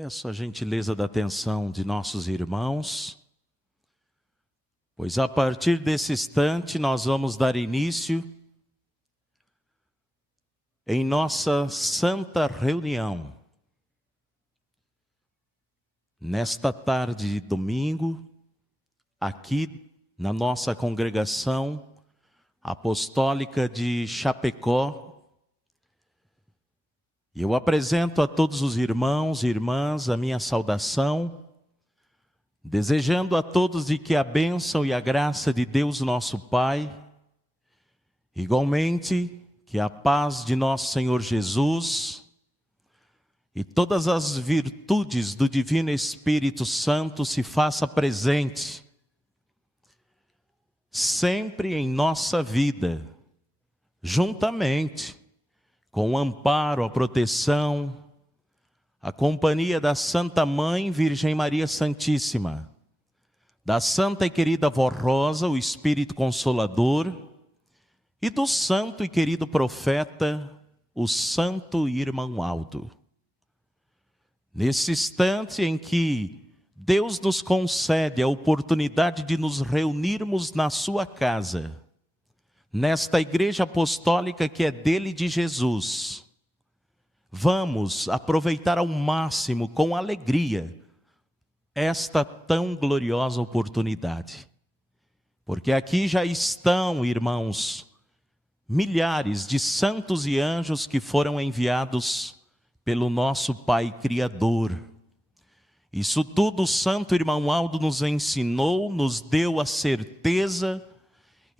Peço a gentileza da atenção de nossos irmãos, pois a partir desse instante nós vamos dar início em nossa santa reunião. Nesta tarde de domingo, aqui na nossa congregação apostólica de Chapecó, e eu apresento a todos os irmãos e irmãs a minha saudação, desejando a todos de que a bênção e a graça de Deus nosso Pai, igualmente que a paz de nosso Senhor Jesus e todas as virtudes do Divino Espírito Santo se faça presente sempre em nossa vida, juntamente com o amparo, a proteção, a companhia da Santa Mãe Virgem Maria Santíssima, da Santa e querida Vó Rosa, o Espírito Consolador, e do Santo e querido Profeta, o Santo Irmão Aldo. Nesse instante em que Deus nos concede a oportunidade de nos reunirmos na sua casa, nesta igreja apostólica que é dele e de Jesus, vamos aproveitar ao máximo, com alegria, esta tão gloriosa oportunidade. Porque aqui já estão, irmãos, milhares de santos e anjos que foram enviados pelo nosso Pai Criador. Isso tudo o Santo Irmão Aldo nos ensinou, nos deu a certeza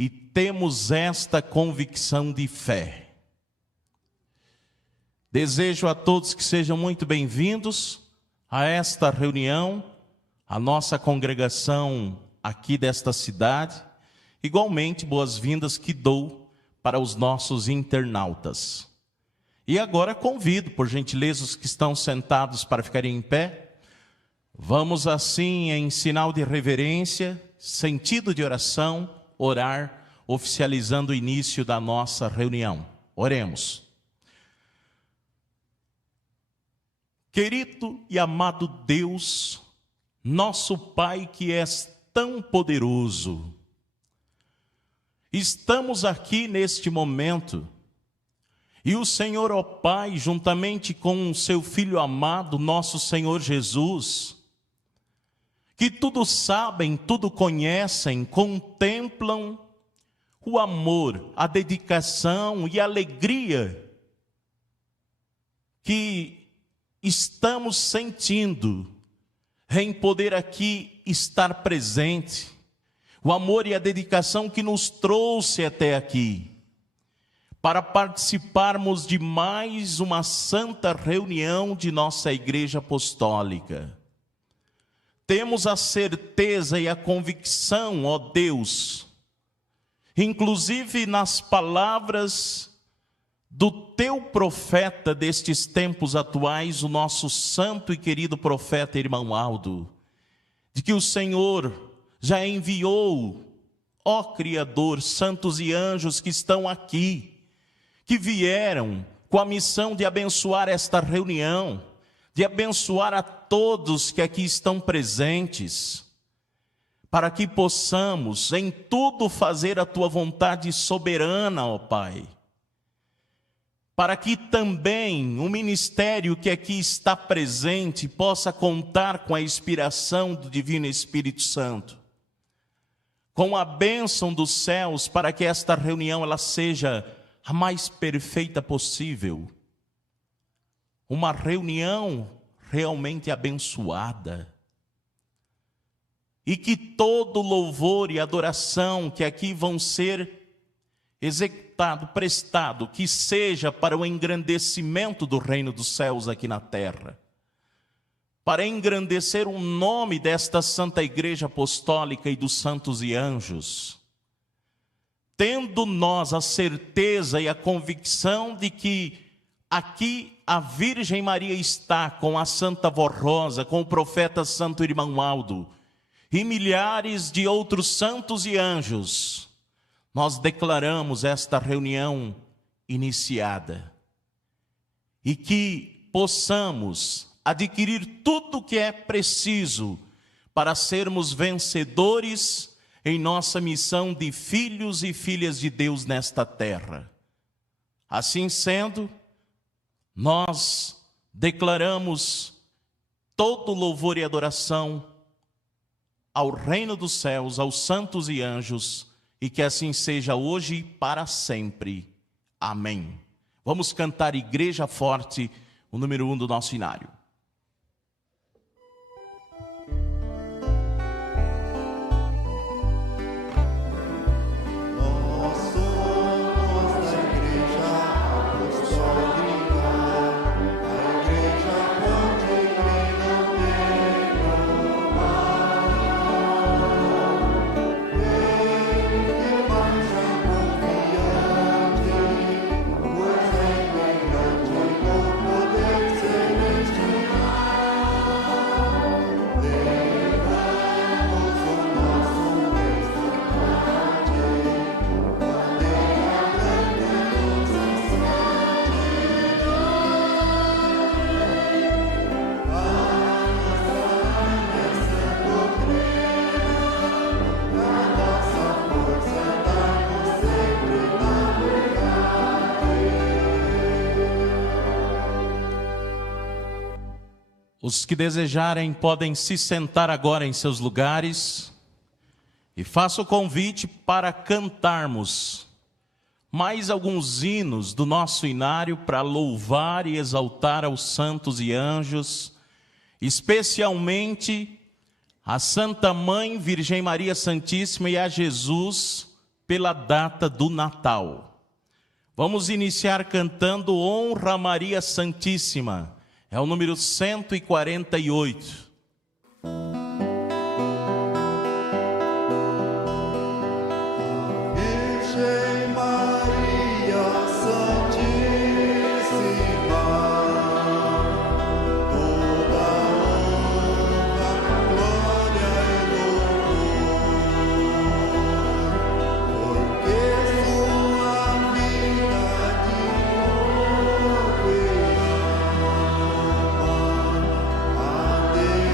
e temos esta convicção de fé. Desejo a todos que sejam muito bem-vindos a esta reunião, a nossa congregação aqui desta cidade. Igualmente, boas-vindas que dou para os nossos internautas. E agora convido, por gentileza, os que estão sentados para ficarem em pé. Vamos assim, em sinal de reverência, sentido de oração, orar, oficializando o início da nossa reunião. Oremos. Querido e amado Deus, nosso Pai que és tão poderoso, estamos aqui neste momento, e o Senhor, ó Pai, juntamente com o seu Filho amado, nosso Senhor Jesus, que tudo sabem, tudo conhecem, contemplam o amor, a dedicação e a alegria que estamos sentindo em poder aqui estar presente, o amor e a dedicação que nos trouxe até aqui, para participarmos de mais uma santa reunião de nossa Igreja Apostólica. Temos a certeza e a convicção, ó Deus, inclusive nas palavras do teu profeta destes tempos atuais, o nosso santo e querido profeta Irmão Aldo, de que o Senhor já enviou, ó Criador, santos e anjos que estão aqui, que vieram com a missão de abençoar esta reunião, de abençoar a todos que aqui estão presentes, para que possamos em tudo fazer a tua vontade soberana, ó Pai. Para que também o ministério que aqui está presente possa contar com a inspiração do Divino Espírito Santo, com a bênção dos céus, para que esta reunião ela seja a mais perfeita possível. Uma reunião realmente abençoada. E que todo louvor e adoração que aqui vão ser executado, prestado, que seja para o engrandecimento do reino dos céus aqui na terra, para engrandecer o nome desta Santa Igreja Apostólica e dos santos e anjos, tendo nós a certeza e a convicção de que aqui a Virgem Maria está com a Santa Vó Rosa, com o profeta Santo Irmão Aldo, e milhares de outros santos e anjos, nós declaramos esta reunião iniciada. E que possamos adquirir tudo o que é preciso para sermos vencedores em nossa missão de filhos e filhas de Deus nesta terra. Assim sendo, nós declaramos todo louvor e adoração ao reino dos céus, aos santos e anjos, e que assim seja hoje e para sempre. Amém. Vamos cantar Igreja Forte, o número 1 do nosso inário. Os que desejarem podem se sentar agora em seus lugares e faço o convite para cantarmos mais alguns hinos do nosso inário para louvar e exaltar aos santos e anjos, especialmente a Santa Mãe Virgem Maria Santíssima e a Jesus pela data do Natal. Vamos iniciar cantando Honra a Maria Santíssima. É o número 148. Virgem Maria Santíssima, toda honra, glória e louvor, porque sua vida de corpo e alma a Deus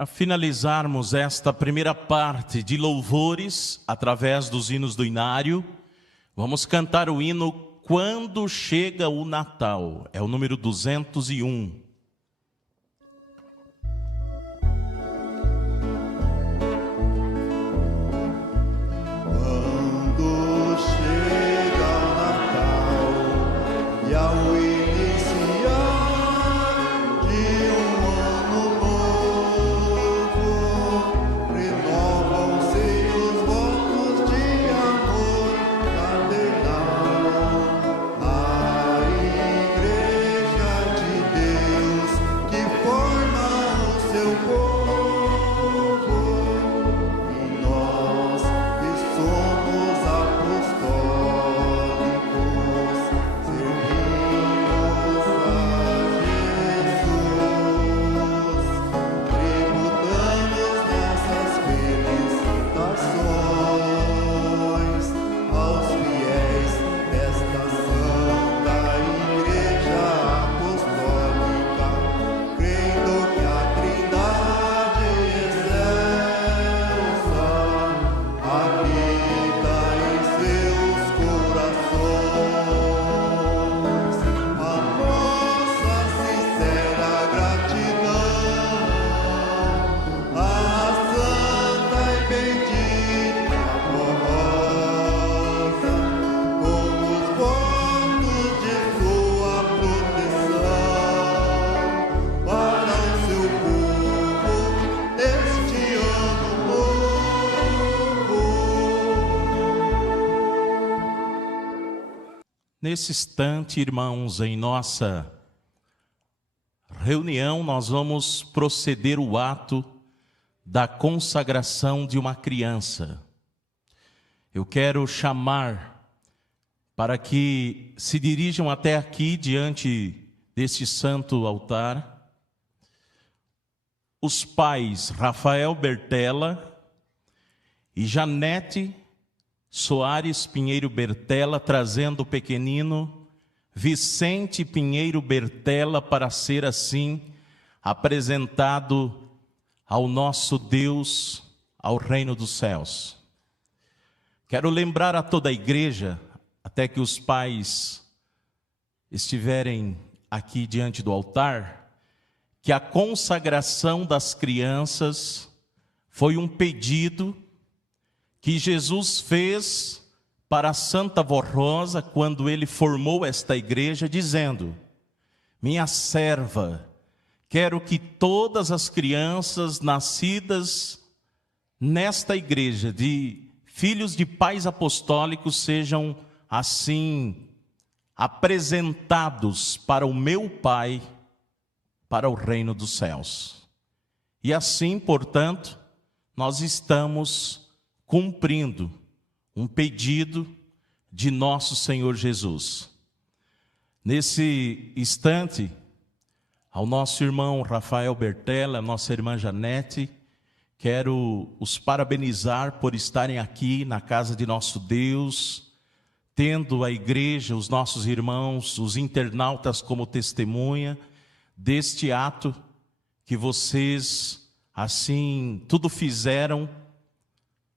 Para finalizarmos esta primeira parte de louvores, através dos hinos do inário, vamos cantar o hino Quando Chega o Natal. É o número 201. Quando chega o Natal e ao iniciar de um ano novo, renovam-se os votos de amor fraternal na Igreja de Deus que forma o seu povo. E nós que somos apostólicos, servimos a Jesus, tributamos nossas felicitações aos fiéis desta Santa Igreja Apostólica, crendo que a Trindade excelsa habita em seus corações. A nossa sincera gratidão à santa e bendita Rosa, com os votos de sua proteção para o seu povo neste ano novo. Nesse instante, irmãos, em nossa reunião, nós vamos proceder o ato da consagração de uma criança. Eu quero chamar para que se dirijam até aqui, diante deste santo altar, os pais Rafael Bertella e Janete Soares Pinheiro Bertella, trazendo o pequenino Vicente Pinheiro Bertella para ser assim apresentado ao nosso Deus, ao reino dos céus. Quero lembrar a toda a igreja, até que os pais estiverem aqui diante do altar, que a consagração das crianças foi um pedido que Jesus fez para a Santa Vó Rosa quando ele formou esta igreja, dizendo: minha serva, quero que todas as crianças nascidas nesta igreja, de filhos de pais apostólicos, sejam assim apresentados para o meu Pai, para o reino dos céus. E assim, portanto, nós estamos cumprindo um pedido de nosso Senhor Jesus. Nesse instante, ao nosso irmão Rafael Bertella, a nossa irmã Janete, quero os parabenizar por estarem aqui na casa de nosso Deus, tendo a igreja, os nossos irmãos, os internautas como testemunha deste ato que vocês, assim, tudo fizeram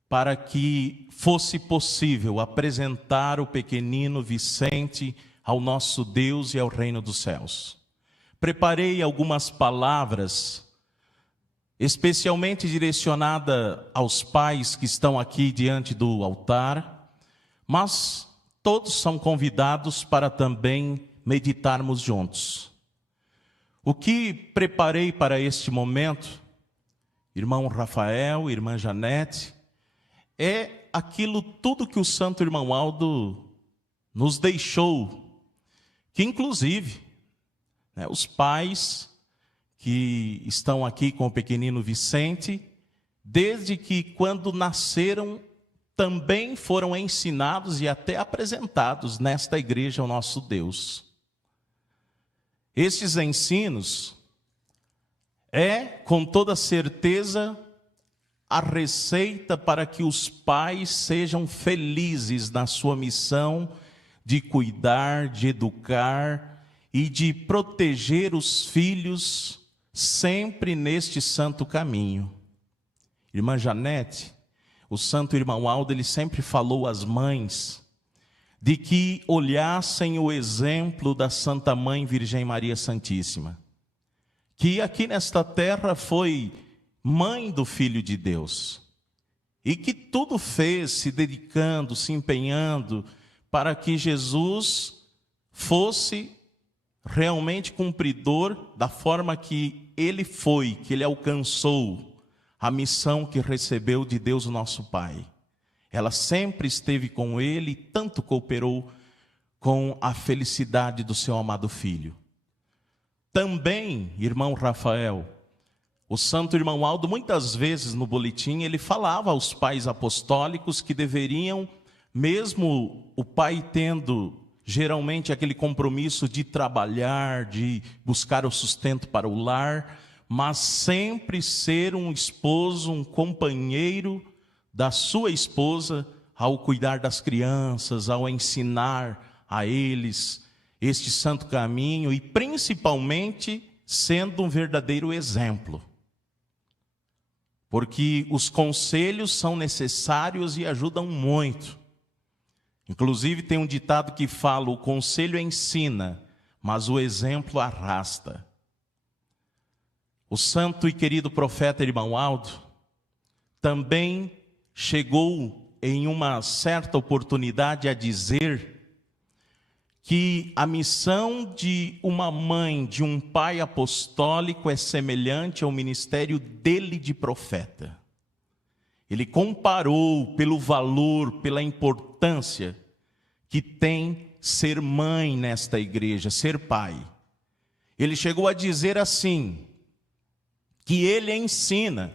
para que fosse possível apresentar o pequenino Vicente ao nosso Deus e ao reino dos céus. Preparei algumas palavras, especialmente direcionada aos pais que estão aqui diante do altar, mas todos são convidados para também meditarmos juntos. O que preparei para este momento, irmão Rafael, irmã Janete, é aquilo tudo que o santo irmão Aldo nos deixou, que inclusive, os pais que estão aqui com o pequenino Vicente, desde que quando nasceram, também foram ensinados e até apresentados nesta igreja ao nosso Deus. Estes ensinos é, com toda certeza, a receita para que os pais sejam felizes na sua missão de cuidar, de educar e de proteger os filhos sempre neste santo caminho. Irmã Janete, o santo irmão Aldo, ele sempre falou às mães de que olhassem o exemplo da Santa Mãe Virgem Maria Santíssima, que aqui nesta terra foi mãe do Filho de Deus, e que tudo fez se dedicando, se empenhando, para que Jesus fosse realmente cumpridor da forma que ele foi, que ele alcançou a missão que recebeu de Deus, o nosso Pai. Ela sempre esteve com ele e tanto cooperou com a felicidade do seu amado filho. Também, irmão Rafael, o santo irmão Aldo, muitas vezes no boletim, ele falava aos pais apostólicos que deveriam, mesmo o pai tendo geralmente aquele compromisso de trabalhar, de buscar o sustento para o lar, mas sempre ser um esposo, um companheiro da sua esposa ao cuidar das crianças, ao ensinar a eles este santo caminho e principalmente sendo um verdadeiro exemplo. Porque os conselhos são necessários e ajudam muito. Inclusive tem um ditado que fala: o conselho ensina, mas o exemplo arrasta. O santo e querido profeta irmão Aldo também chegou em uma certa oportunidade a dizer que a missão de uma mãe, de um pai apostólico é semelhante ao ministério dele de profeta. Ele comparou pelo valor, pela importância que tem ser mãe nesta igreja, ser pai. Ele chegou a dizer assim, que ele ensina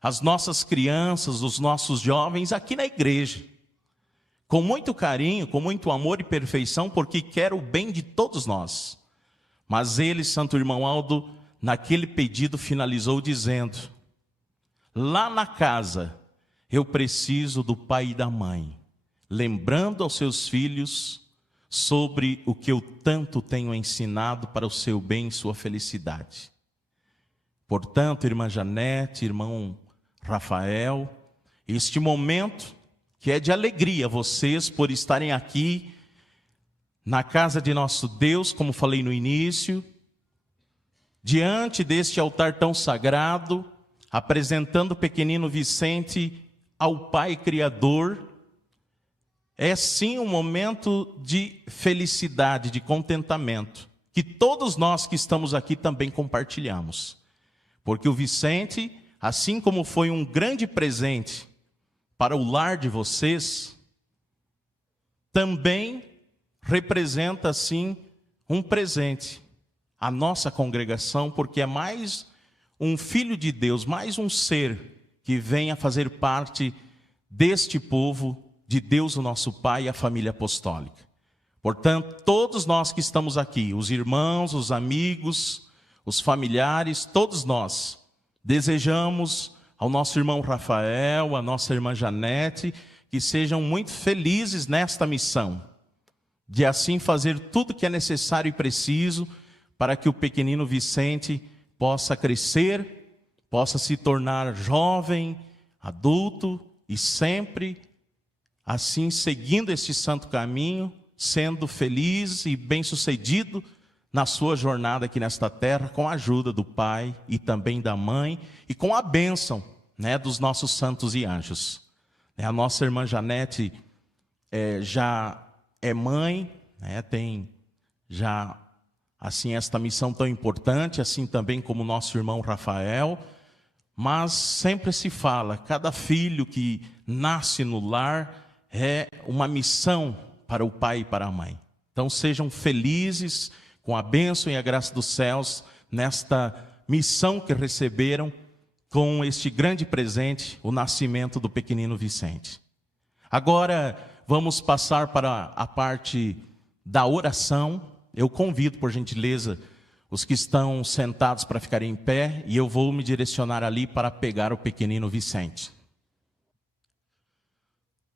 as nossas crianças, os nossos jovens aqui na igreja, com muito carinho, com muito amor e perfeição, porque quer o bem de todos nós. Mas ele, santo irmão Aldo, naquele pedido finalizou dizendo: lá na casa eu preciso do pai e da mãe, lembrando aos seus filhos sobre o que eu tanto tenho ensinado para o seu bem e sua felicidade. Portanto, irmã Janete, irmão Rafael, este momento que é de alegria vocês por estarem aqui na casa de nosso Deus, como falei no início, diante deste altar tão sagrado, apresentando o pequenino Vicente ao Pai Criador, é sim um momento de felicidade, de contentamento, que todos nós que estamos aqui também compartilhamos. Porque o Vicente, assim como foi um grande presente para o lar de vocês, também representa assim um presente à nossa congregação, porque é mais um filho de Deus, mais um ser que vem a fazer parte deste povo de Deus, o nosso Pai, e a família apostólica. Portanto, todos nós que estamos aqui, os irmãos, os amigos, os familiares, todos nós desejamos ao nosso irmão Rafael, à nossa irmã Janete, que sejam muito felizes nesta missão, de assim fazer tudo que é necessário e preciso para que o pequenino Vicente possa crescer, possa se tornar jovem, adulto e sempre assim seguindo este santo caminho, sendo feliz e bem-sucedido na sua jornada aqui nesta terra, com a ajuda do Pai e também da Mãe, e com a bênção, dos nossos santos e anjos. A nossa irmã Janete já é mãe, tem já assim esta missão tão importante, assim também como o nosso irmão Rafael, mas sempre se fala, cada filho que nasce no lar é uma missão para o pai e para a mãe. Então sejam felizes com a bênção e a graça dos céus nesta missão que receberam com este grande presente, o nascimento do pequenino Vicente. Agora vamos passar para a parte da oração. Eu convido, por gentileza, os que estão sentados para ficarem em pé, e eu vou me direcionar ali para pegar o pequenino Vicente.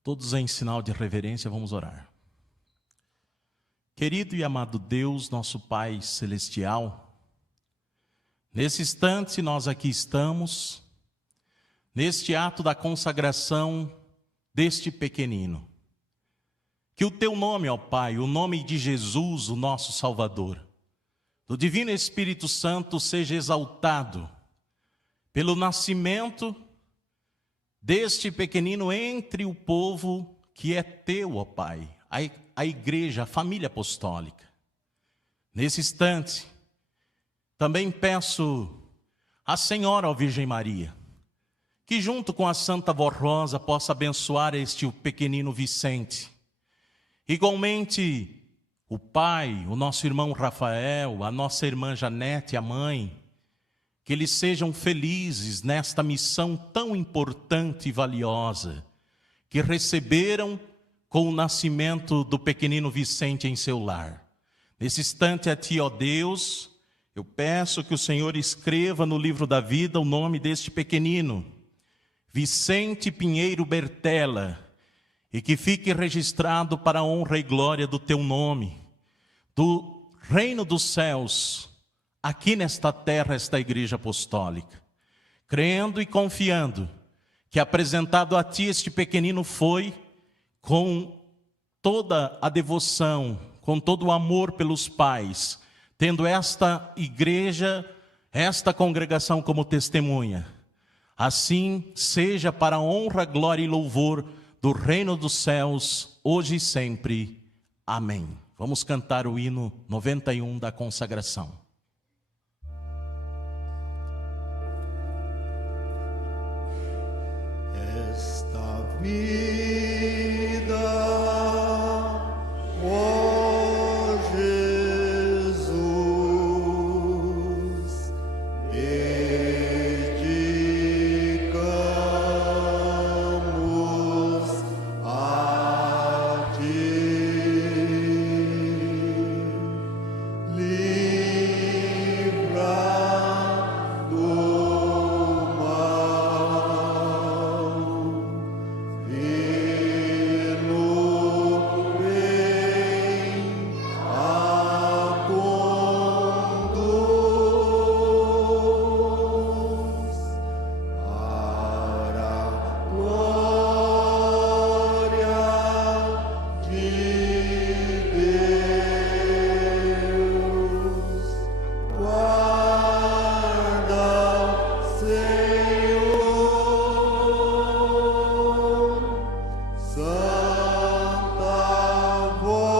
Todos em sinal de reverência, vamos orar. Querido e amado Deus, nosso Pai Celestial, Nesse instante, nós aqui estamos, neste ato da consagração deste pequenino. Que o teu nome, ó Pai, o nome de Jesus, o nosso Salvador, do Divino Espírito Santo, seja exaltado pelo nascimento deste pequenino entre o povo que é teu, ó Pai, a igreja, a família apostólica. Nesse instante, também peço à Senhora, ó Virgem Maria, que junto com a Santa Vó Rosa possa abençoar este pequenino Vicente. Igualmente, o pai, o nosso irmão Rafael, a nossa irmã Janete, a mãe, que eles sejam felizes nesta missão tão importante e valiosa, que receberam com o nascimento do pequenino Vicente em seu lar. Nesse instante a Ti, ó Deus, eu peço que o Senhor escreva no livro da vida o nome deste pequenino, Vicente Pinheiro Bertella, e que fique registrado para a honra e glória do Teu nome, do reino dos céus, aqui nesta terra, esta igreja apostólica, crendo e confiando que apresentado a Ti este pequenino foi com toda a devoção, com todo o amor pelos pais, tendo esta igreja, esta congregação como testemunha. Assim seja para a honra, glória e louvor do reino dos céus, hoje e sempre. Amém. Vamos cantar o hino 91 da consagração. Esta vida, ó Jesus, dedicamos a Ti. Livra do mal e no bem conduz para a glória de Deus. Guarda, Senhor, Santa Rosa,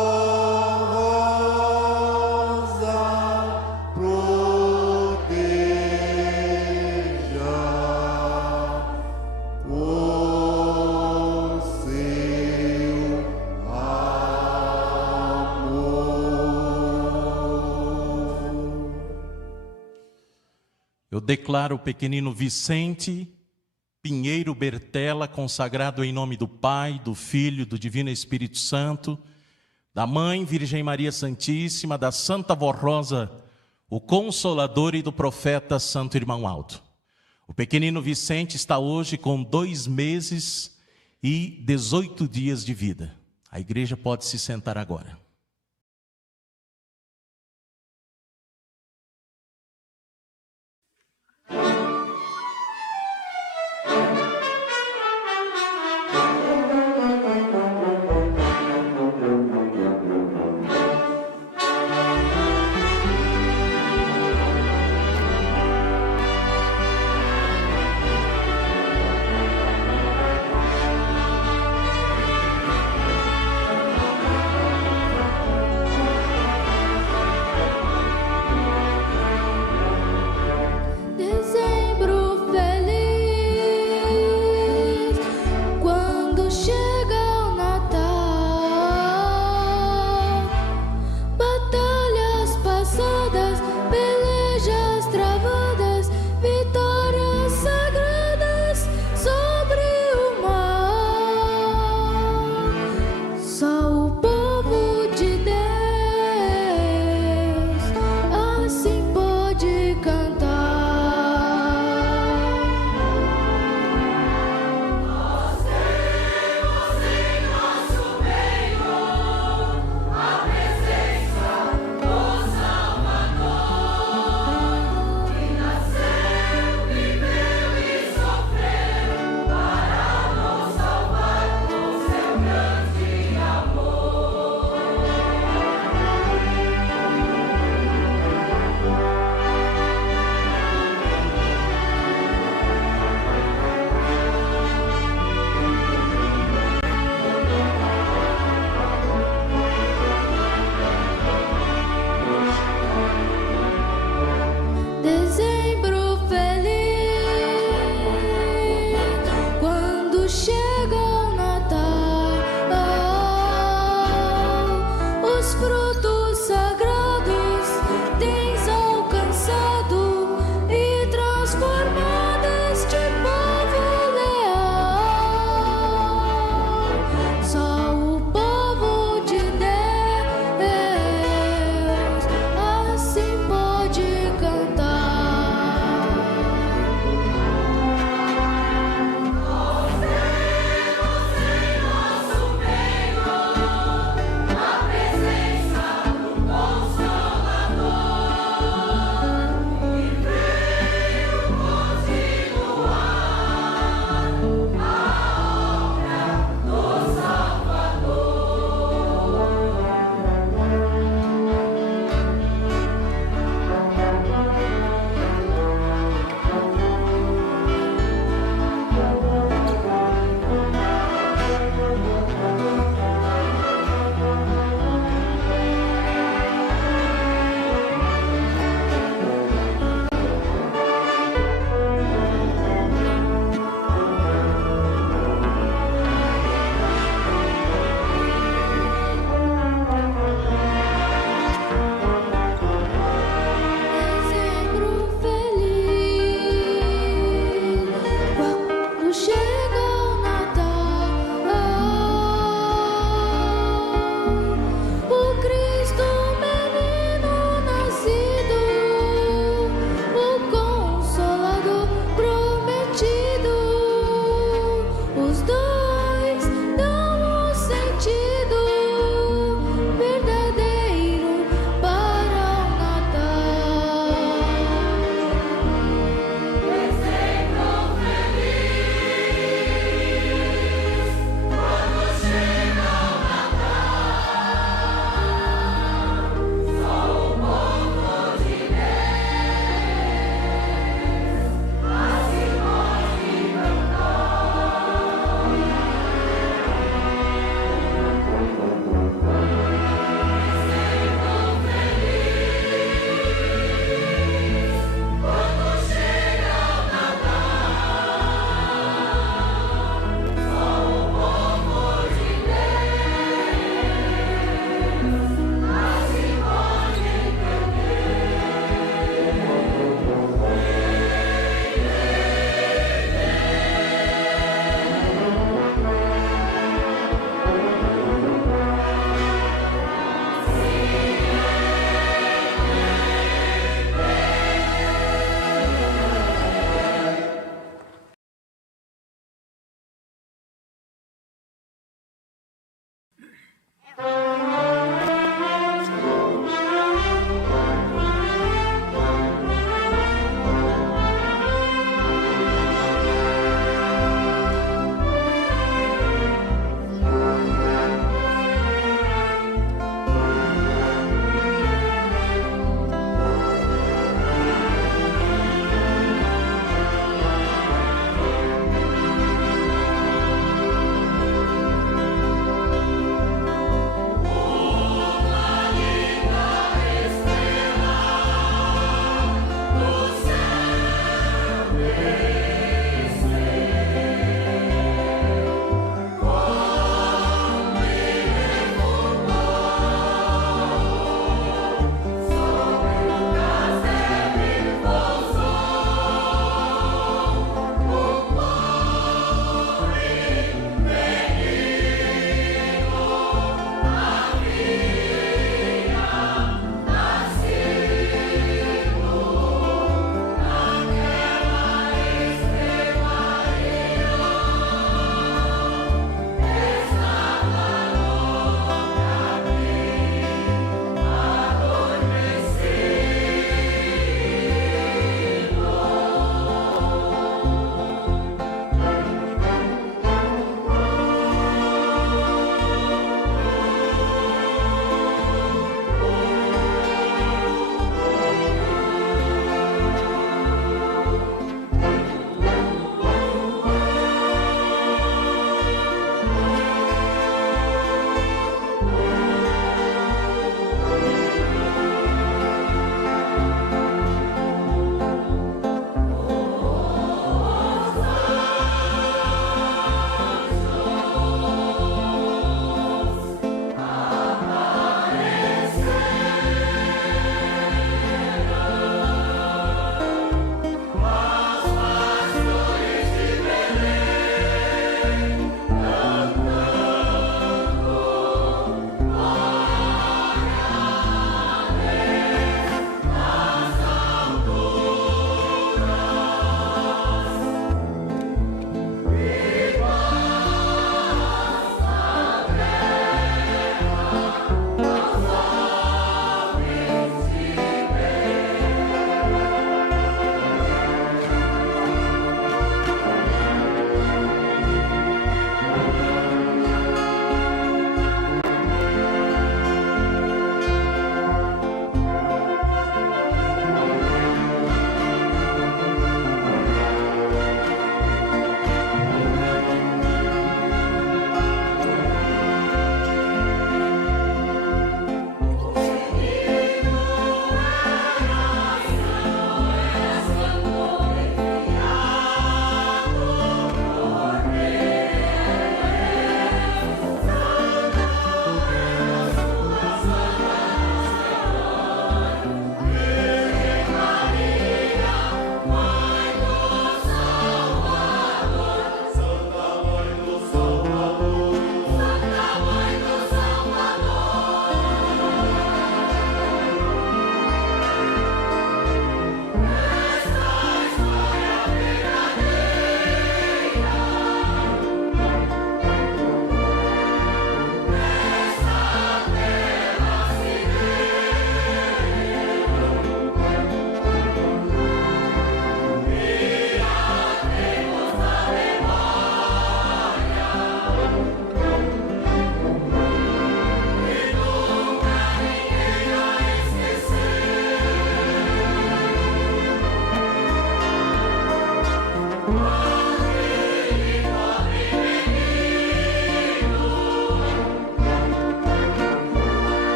proteja com seu amor. Eu declaro o pequenino Vicente Pinheiro Bertella consagrado em nome do Pai, do Filho, do Divino Espírito Santo, da Mãe Virgem Maria Santíssima, da Santa Vó Rosa, o Consolador, e do profeta Santo Irmão Alto. O pequenino Vicente está hoje com 2 meses e 18 dias de vida. A igreja pode se sentar agora.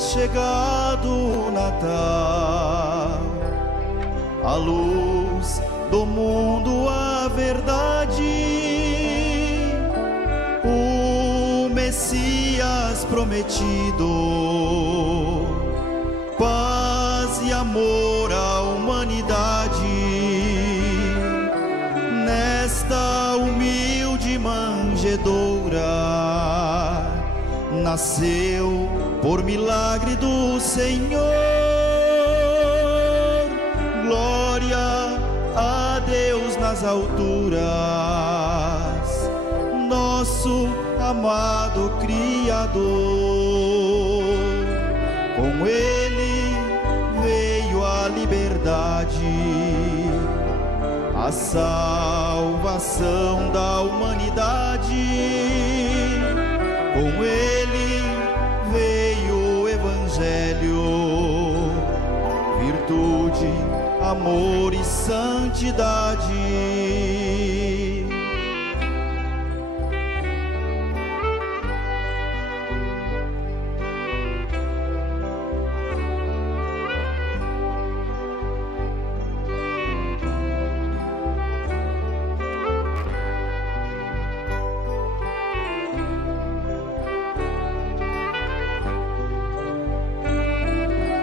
chegado o Natal, a luz do mundo, a verdade, o Messias prometido, paz e amor à humanidade. Nesta humilde manjedoura nasceu por milagre do Senhor. Glória a Deus nas alturas, nosso amado Criador. Com Ele veio a liberdade, a salvação da humanidade. Com Ele veio o Evangelho, virtude, amor e santidade.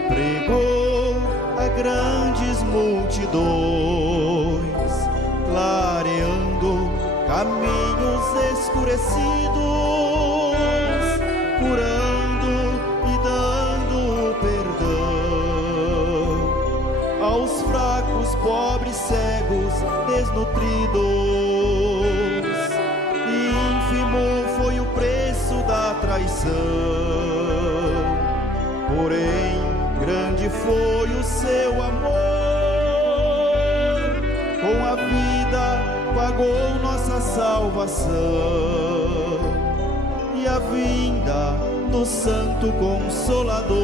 Pregou a grandes multidões, clareando caminhos escurecidos, curando e dando perdão aos fracos, pobres, cegos, desnutridos. Ínfimo foi o preço da traição, porém grande foi o seu amor. Com a vida pagou nossa salvação, e a vinda do Santo Consolador.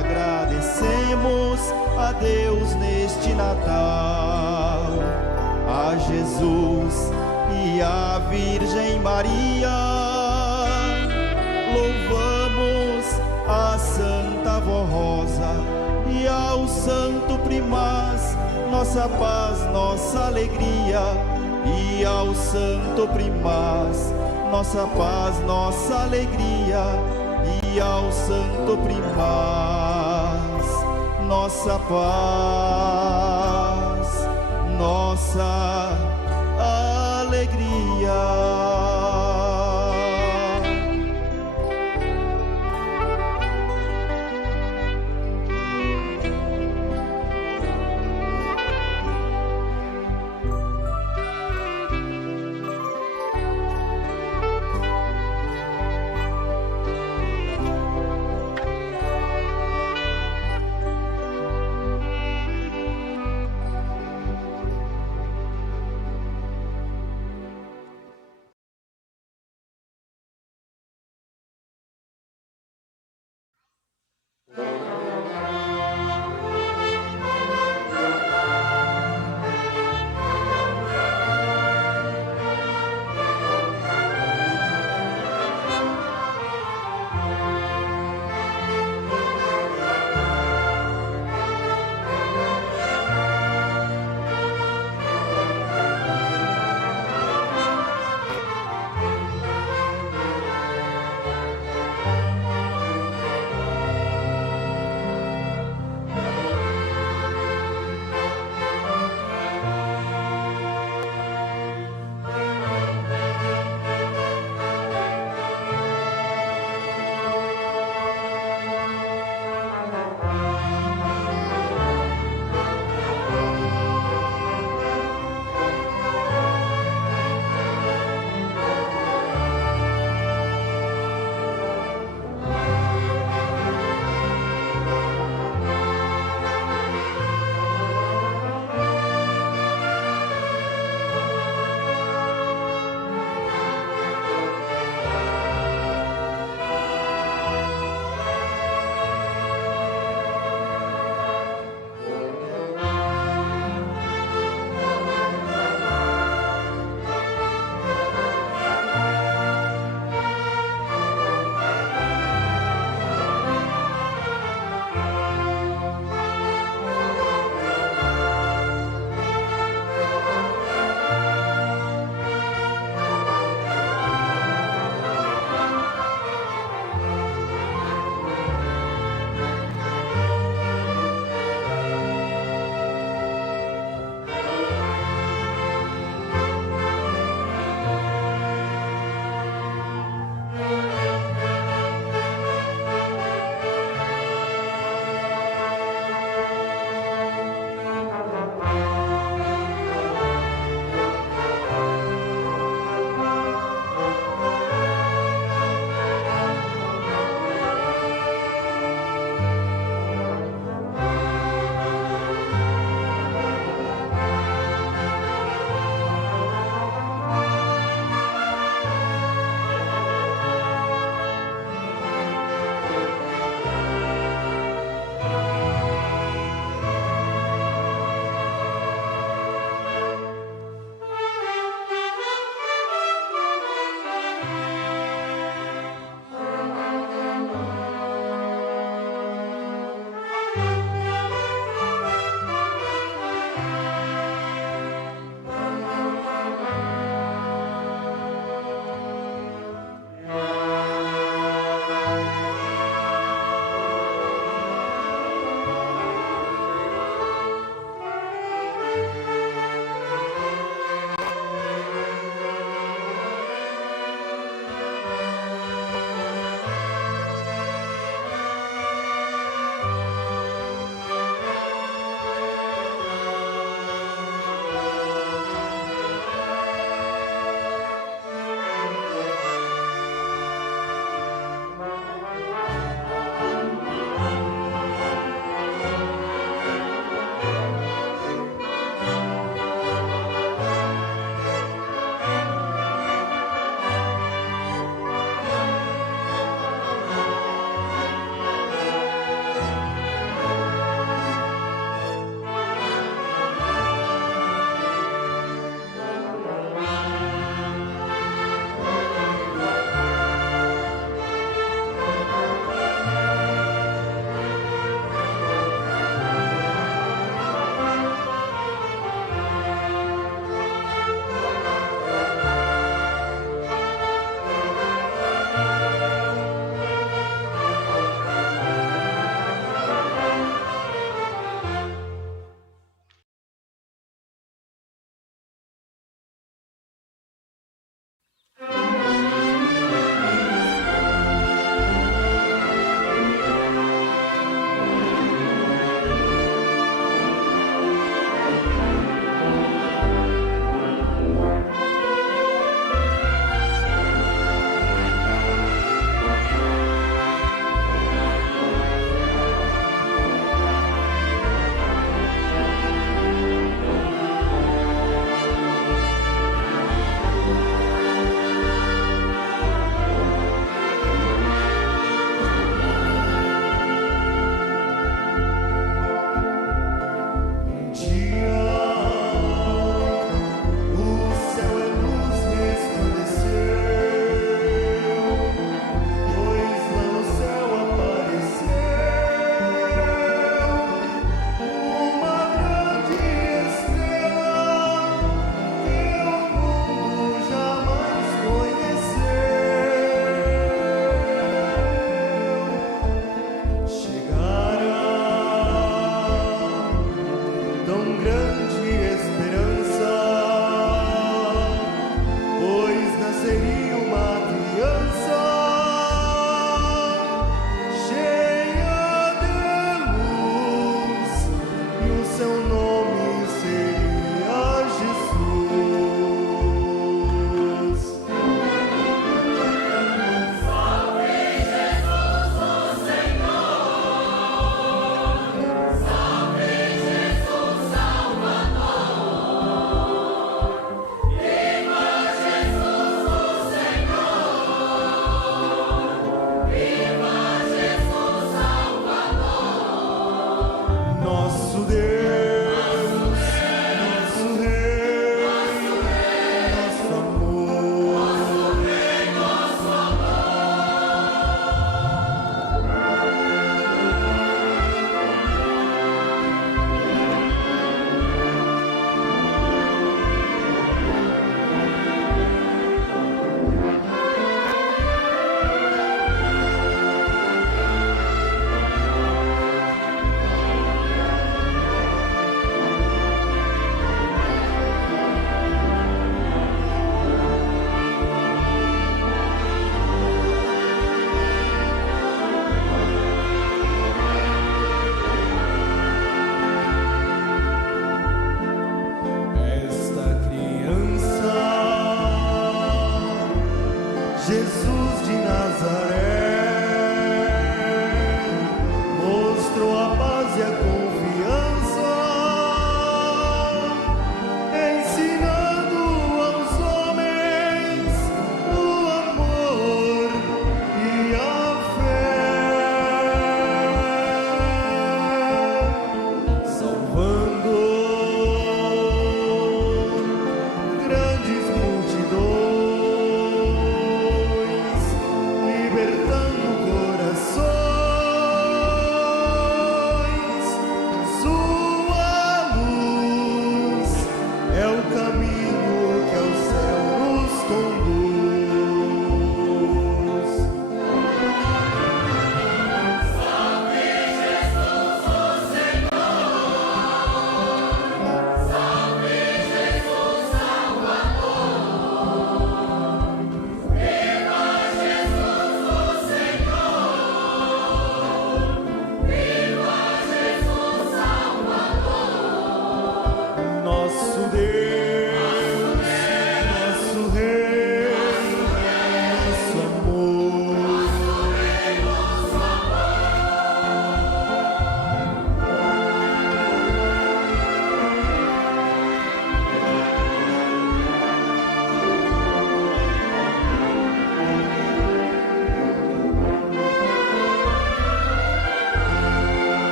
Agradecemos a Deus neste Natal, a Jesus e a Virgem Maria. Louvamos a Santa Vó Rosa e ao Santo Primaz, nossa paz, nossa alegria. E ao Santo Primaz, nossa paz, nossa alegria. E ao Santo Primaz, nossa paz, nossa alegria.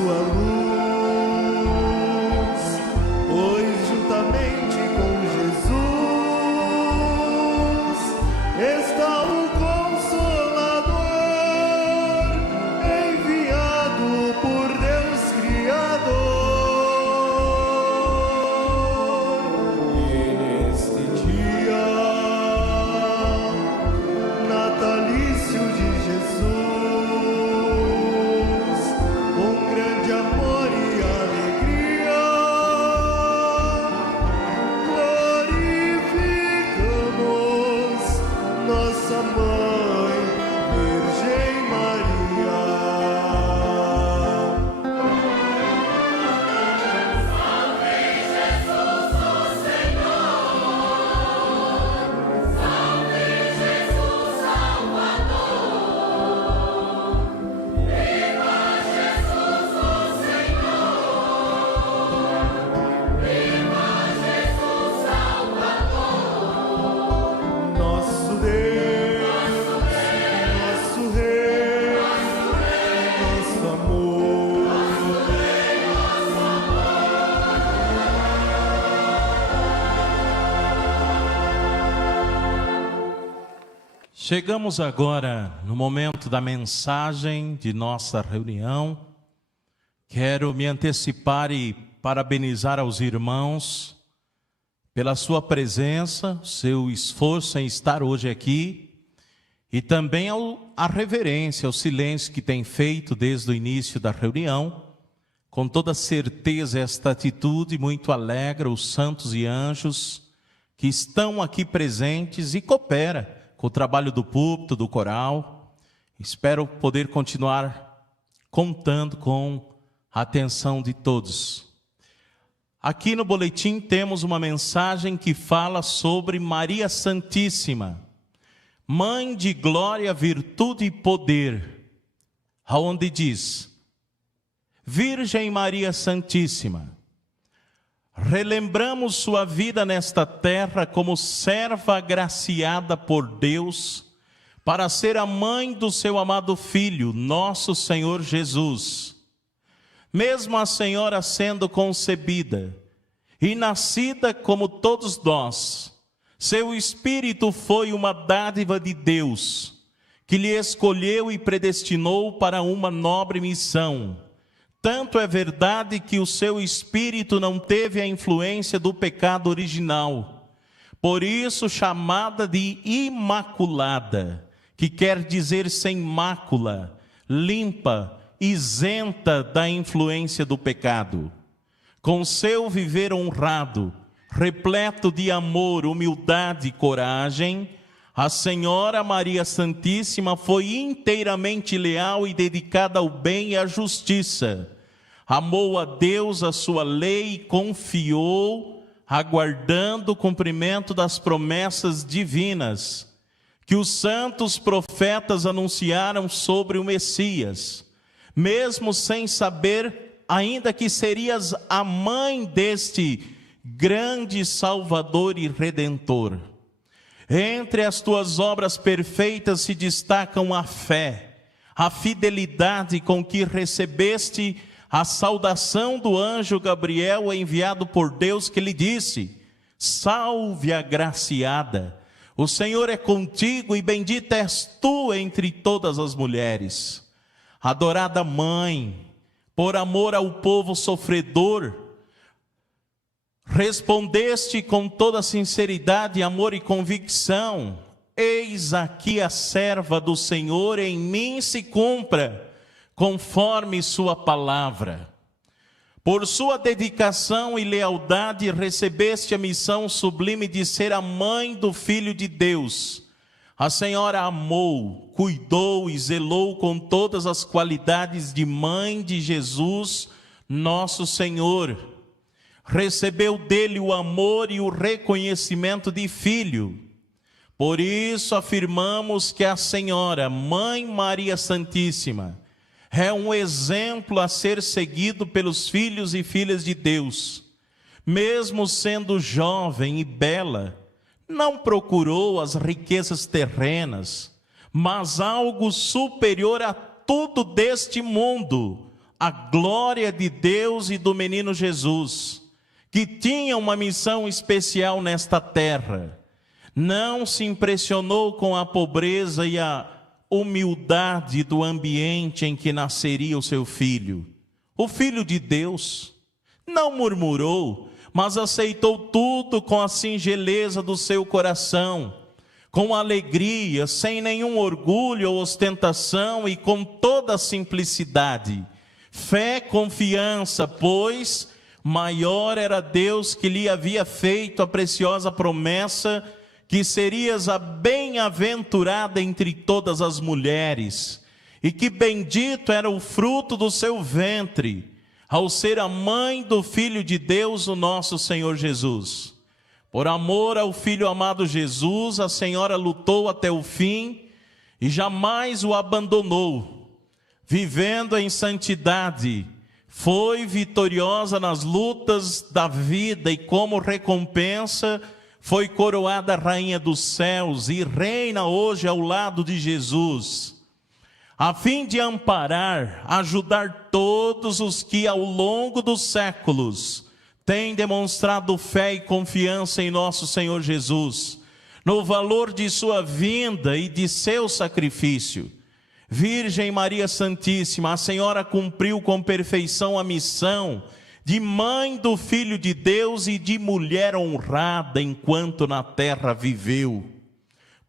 sua luz, pois juntamente com Jesus está o Consolador, enviado por Deus Criador. E neste dia natalício de Jesus, com grande amor e alegria, glorificamos nossa Mãe, Virgem Maria. Nosso Deus, nosso Rei, nosso amor. Chegamos agora no momento da mensagem de nossa reunião. Quero me antecipar e parabenizar aos irmãos pela sua presença, seu esforço em estar hoje aqui, e também a reverência, o silêncio que tem feito desde o início da reunião. Com toda certeza esta atitude muito alegra os santos e anjos que estão aqui presentes e coopera com o trabalho do púlpito, do coral. Espero poder continuar contando com a atenção de todos. Aqui no boletim temos uma mensagem que fala sobre Maria Santíssima, Mãe de glória, virtude e poder, aonde diz: Virgem Maria Santíssima, relembramos sua vida nesta terra como serva agraciada por Deus para ser a mãe do seu amado Filho, nosso Senhor Jesus. Mesmo a Senhora sendo concebida e nascida como todos nós, seu Espírito foi uma dádiva de Deus, que lhe escolheu e predestinou para uma nobre missão. Tanto é verdade que o seu Espírito não teve a influência do pecado original, por isso chamada de Imaculada, que quer dizer sem mácula, limpa, isenta da influência do pecado. Com seu viver honrado, repleto de amor, humildade e coragem, a Senhora Maria Santíssima foi inteiramente leal e dedicada ao bem e à justiça. Amou a Deus, a sua lei, e confiou, aguardando o cumprimento das promessas divinas que os santos profetas anunciaram sobre o Messias, mesmo sem saber ainda que serias a mãe deste grande Salvador e Redentor. Entre as tuas obras perfeitas se destacam a fé, a fidelidade com que recebeste a saudação do anjo Gabriel enviado por Deus, que lhe disse: Salve agraciada, o Senhor é contigo e bendita és tu entre todas as mulheres. Adorada Mãe, por amor ao povo sofredor, respondeste com toda sinceridade, amor e convicção: Eis aqui a serva do Senhor, em mim se cumpra conforme sua palavra. Por sua dedicação e lealdade recebeste a missão sublime de ser a mãe do Filho de Deus. A Senhora amou, cuidou e zelou com todas as qualidades de mãe de Jesus, nosso Senhor. Recebeu dele o amor e o reconhecimento de filho. Por isso afirmamos que a Senhora, Mãe Maria Santíssima, é um exemplo a ser seguido pelos filhos e filhas de Deus. Mesmo sendo jovem e bela, não procurou as riquezas terrenas, mas algo superior a tudo deste mundo, a glória de Deus e do menino Jesus, que tinha uma missão especial nesta terra. Não se impressionou com a pobreza e a humildade do ambiente em que nasceria o seu filho. O Filho de Deus não murmurou, mas aceitou tudo com a singeleza do seu coração, com alegria, sem nenhum orgulho ou ostentação e com toda a simplicidade. Fé, confiança, pois maior era Deus que lhe havia feito a preciosa promessa que serias a bem-aventurada entre todas as mulheres, e que bendito era o fruto do seu ventre, ao ser a mãe do Filho de Deus, o nosso Senhor Jesus. Por amor ao Filho amado Jesus, a Senhora lutou até o fim e jamais o abandonou. Vivendo em santidade, foi vitoriosa nas lutas da vida e como recompensa foi coroada Rainha dos Céus e reina hoje ao lado de Jesus, a fim de amparar, ajudar todos os que ao longo dos séculos têm demonstrado fé e confiança em nosso Senhor Jesus, no valor de sua vinda e de seu sacrifício. Virgem Maria Santíssima, a Senhora cumpriu com perfeição a missão de mãe do Filho de Deus e de mulher honrada enquanto na terra viveu.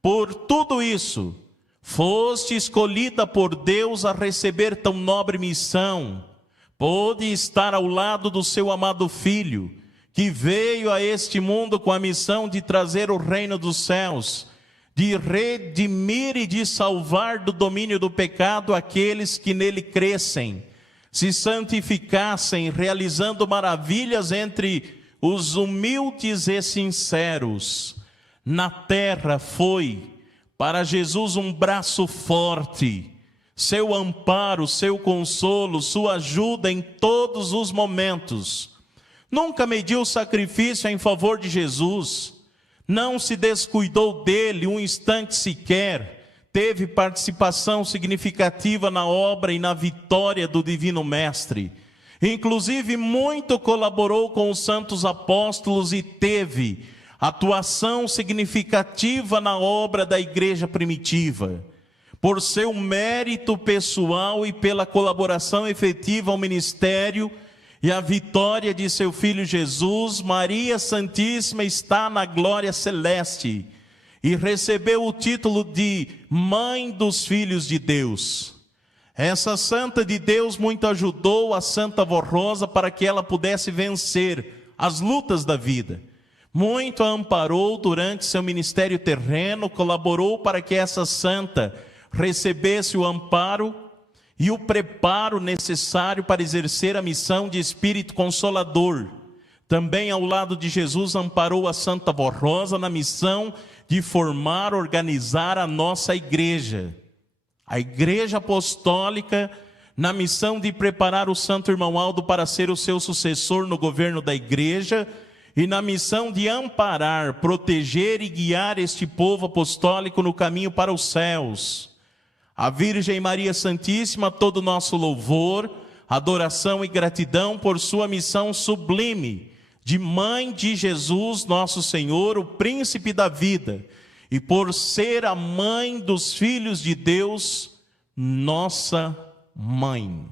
Por tudo isso, foste escolhida por Deus a receber tão nobre missão. Pôde estar ao lado do seu amado Filho, que veio a este mundo com a missão de trazer o reino dos céus, de redimir e de salvar do domínio do pecado aqueles que nele crescem, se santificassem, realizando maravilhas entre os humildes e sinceros. Na terra foi para Jesus um braço forte, seu amparo, seu consolo, sua ajuda em todos os momentos. Nunca mediu sacrifício em favor de Jesus, não se descuidou dele um instante sequer, teve participação significativa na obra e na vitória do Divino Mestre. Inclusive, muito colaborou com os santos apóstolos e teve atuação significativa na obra da igreja primitiva. Por seu mérito pessoal e pela colaboração efetiva ao ministério e à vitória de seu Filho Jesus, Maria Santíssima está na glória celeste e recebeu o título de Mãe dos Filhos de Deus. Essa Santa de Deus muito ajudou a Santa Vó Rosa para que ela pudesse vencer as lutas da vida. Muito a amparou durante seu ministério terreno, colaborou para que essa santa recebesse o amparo e o preparo necessário para exercer a missão de Espírito Consolador. Também ao lado de Jesus amparou a Santa Vó Rosa na missão de formar, organizar a nossa igreja. A Igreja Apostólica na missão de preparar o Santo Irmão Aldo para ser o seu sucessor no governo da igreja e na missão de amparar, proteger e guiar este povo apostólico no caminho para os céus. A Virgem Maria Santíssima, todo o nosso louvor, adoração e gratidão por sua missão sublime de Mãe de Jesus, nosso Senhor, o Príncipe da vida, e por ser a Mãe dos filhos de Deus, nossa Mãe.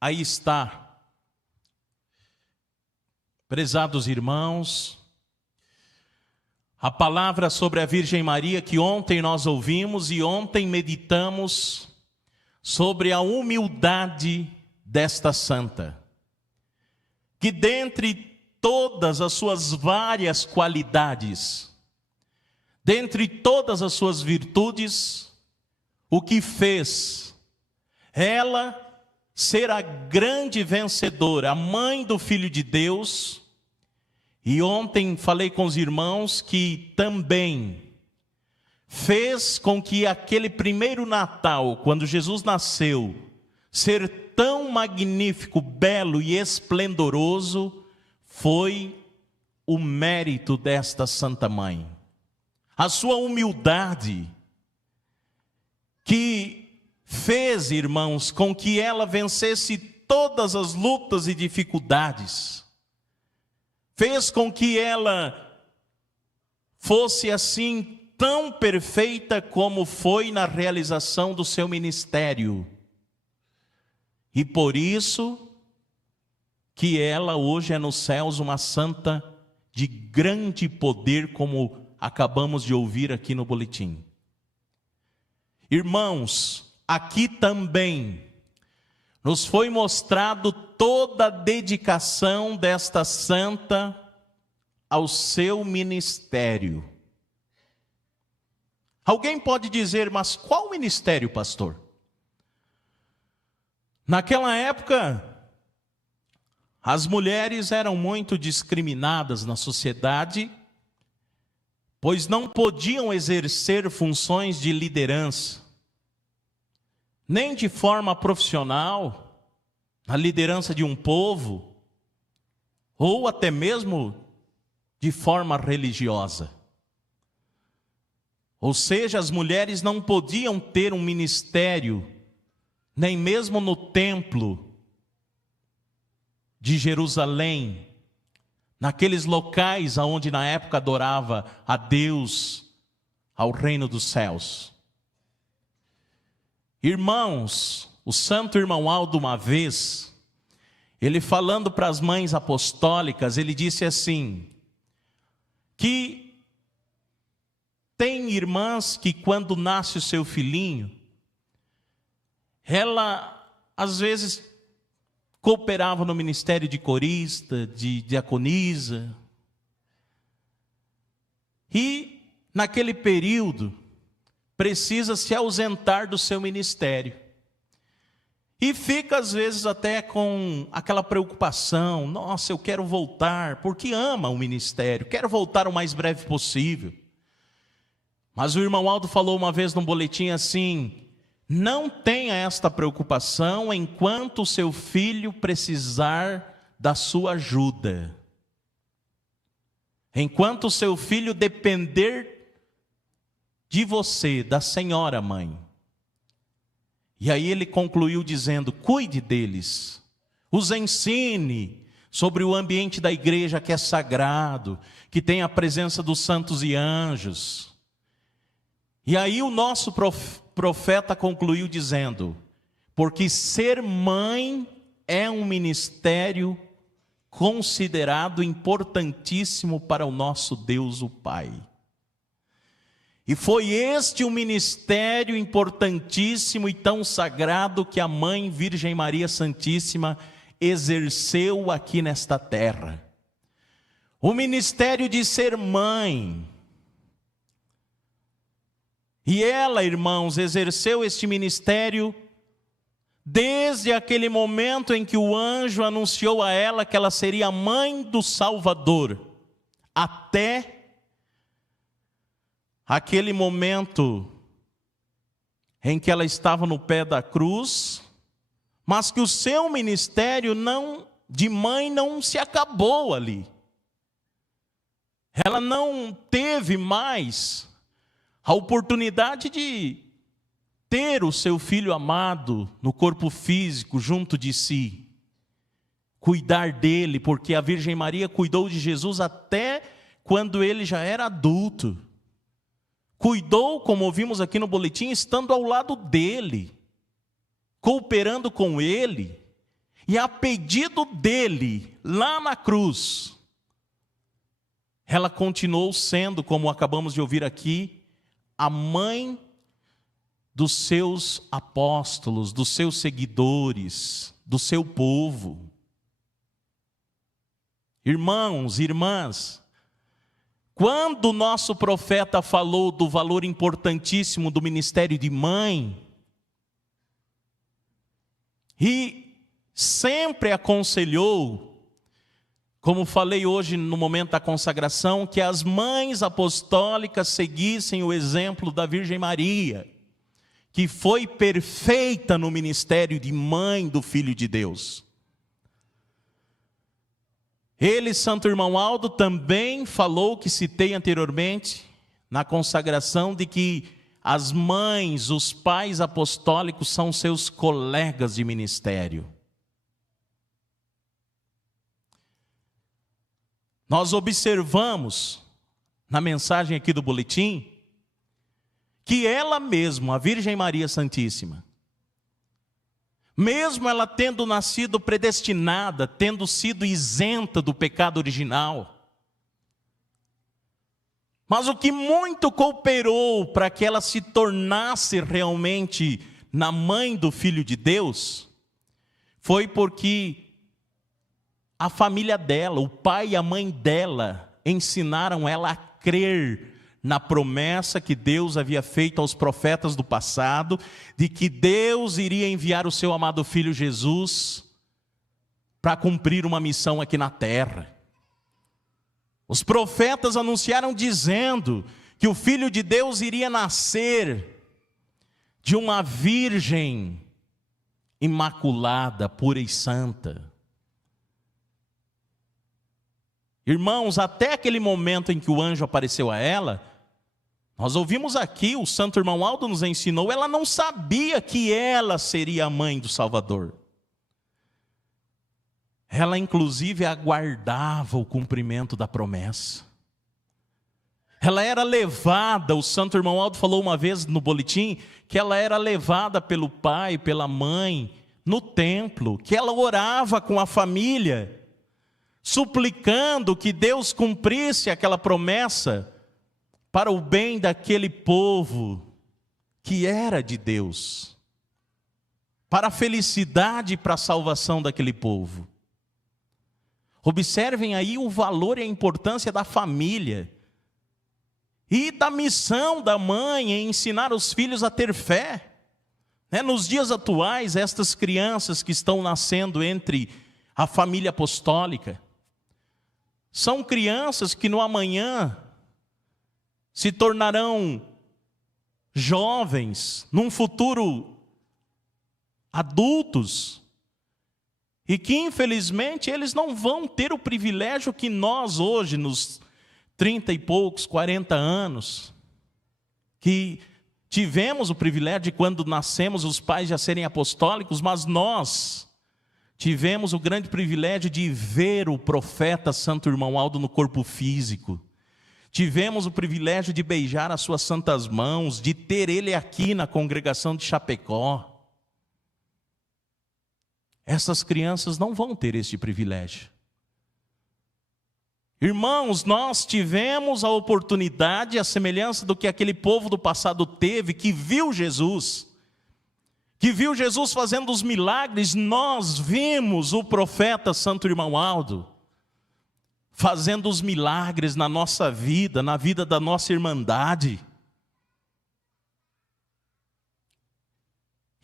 Aí está, prezados irmãos, a palavra sobre a Virgem Maria que ontem nós ouvimos e ontem meditamos sobre a humildade desta santa, que dentre todas as suas várias qualidades, dentre todas as suas virtudes, o que fez ela ser a grande vencedora, a mãe do Filho de Deus. E ontem falei com os irmãos que também fez com que aquele primeiro Natal, quando Jesus nasceu, ser tão magnífico, belo e esplendoroso, foi o mérito desta Santa Mãe. A sua humildade, fez, irmãos, com que ela vencesse todas as lutas e dificuldades. Fez com que ela fosse assim tão perfeita como foi na realização do seu ministério. E por isso que ela hoje é nos céus uma santa de grande poder, como acabamos de ouvir aqui no boletim. Irmãos, aqui também nos foi mostrado toda a dedicação desta santa ao seu ministério. Alguém pode dizer, mas qual ministério, pastor? Naquela época, as mulheres eram muito discriminadas na sociedade, pois não podiam exercer funções de liderança, nem de forma profissional, na liderança de um povo, ou até mesmo de forma religiosa. Ou seja, as mulheres não podiam ter um ministério, nem mesmo no templo de Jerusalém, naqueles locais onde na época adorava a Deus, ao reino dos céus. Irmãos, o santo irmão Aldo uma vez, ele falando para as mães apostólicas, ele disse assim, que tem irmãs que quando nasce o seu filhinho, ela às vezes cooperava no ministério de corista, de diaconisa, e naquele período precisa se ausentar do seu ministério. E fica às vezes até com aquela preocupação, nossa, eu quero voltar, porque ama o ministério, quero voltar o mais breve possível. Mas o irmão Aldo falou uma vez num boletim assim, não tenha esta preocupação enquanto o seu filho precisar da sua ajuda. Enquanto o seu filho depender de você, da senhora mãe. E aí ele concluiu dizendo, cuide deles, os ensine sobre o ambiente da igreja que é sagrado, que tem a presença dos santos e anjos. E aí o nosso profeta concluiu dizendo, porque ser mãe é um ministério considerado importantíssimo para o nosso Deus o Pai. E foi este um ministério importantíssimo e tão sagrado que a Mãe Virgem Maria Santíssima exerceu aqui nesta terra. O ministério de ser mãe. E ela, irmãos, exerceu este ministério desde aquele momento em que o anjo anunciou a ela que ela seria a mãe do Salvador, até aquele momento em que ela estava no pé da cruz, mas que o seu ministério de mãe não se acabou ali. Ela não teve mais a oportunidade de ter o seu filho amado no corpo físico junto de si, cuidar dele, porque a Virgem Maria cuidou de Jesus até quando ele já era adulto. Cuidou, como ouvimos aqui no boletim, estando ao lado dele, cooperando com ele, e a pedido dele, lá na cruz, ela continuou sendo, como acabamos de ouvir aqui, a mãe dos seus apóstolos, dos seus seguidores, do seu povo. Irmãos, irmãs, quando o nosso profeta falou do valor importantíssimo do ministério de mãe, e sempre aconselhou, como falei hoje no momento da consagração, que as mães apostólicas seguissem o exemplo da Virgem Maria, que foi perfeita no ministério de mãe do Filho de Deus. Ele, Santo Irmão Aldo, também falou, que citei anteriormente, na consagração, de que as mães, os pais apostólicos são seus colegas de ministério. Nós observamos na mensagem aqui do boletim que ela mesma, a Virgem Maria Santíssima, mesmo ela tendo nascido predestinada, tendo sido isenta do pecado original, mas o que muito cooperou para que ela se tornasse realmente na mãe do Filho de Deus, foi porque a família dela, o pai e a mãe dela, ensinaram ela a crer na promessa que Deus havia feito aos profetas do passado, de que Deus iria enviar o seu amado Filho Jesus para cumprir uma missão aqui na terra. Os profetas anunciaram dizendo que o Filho de Deus iria nascer de uma virgem imaculada, pura e santa. Irmãos, até aquele momento em que o anjo apareceu a ela, nós ouvimos aqui, o santo irmão Aldo nos ensinou, ela não sabia que ela seria a mãe do Salvador. Ela inclusive aguardava o cumprimento da promessa. Ela era levada, o santo irmão Aldo falou uma vez no boletim, que ela era levada pelo pai, pela mãe, no templo, que ela orava com a família, suplicando que Deus cumprisse aquela promessa para o bem daquele povo que era de Deus, para a felicidade e para a salvação daquele povo. Observem aí o valor e a importância da família e da missão da mãe em ensinar os filhos a ter fé. Nos dias atuais, estas crianças que estão nascendo entre a família apostólica, são crianças que no amanhã se tornarão jovens, num futuro adultos, e que infelizmente eles não vão ter o privilégio que nós hoje, nos 30 e poucos, 40 anos, que tivemos o privilégio de quando nascemos os pais já serem apostólicos, mas nós tivemos o grande privilégio de ver o profeta Santo Irmão Aldo no corpo físico. Tivemos o privilégio de beijar as suas santas mãos, de ter ele aqui na congregação de Chapecó. Essas crianças não vão ter este privilégio. Irmãos, nós tivemos a oportunidade, a semelhança do que aquele povo do passado teve, que viu Jesus fazendo os milagres. Nós vimos o profeta Santo Irmão Aldo fazendo os milagres na nossa vida, na vida da nossa irmandade.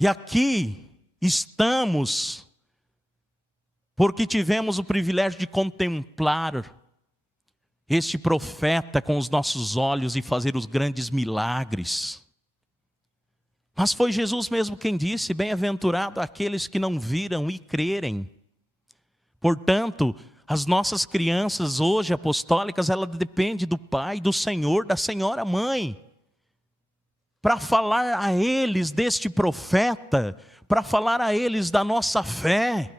E aqui estamos porque tivemos o privilégio de contemplar este profeta com os nossos olhos e fazer os grandes milagres. Mas foi Jesus mesmo quem disse: bem-aventurado aqueles que não viram e crerem. Portanto, as nossas crianças hoje apostólicas, ela depende do Pai, do Senhor, da Senhora Mãe, para falar a eles deste profeta, para falar a eles da nossa fé,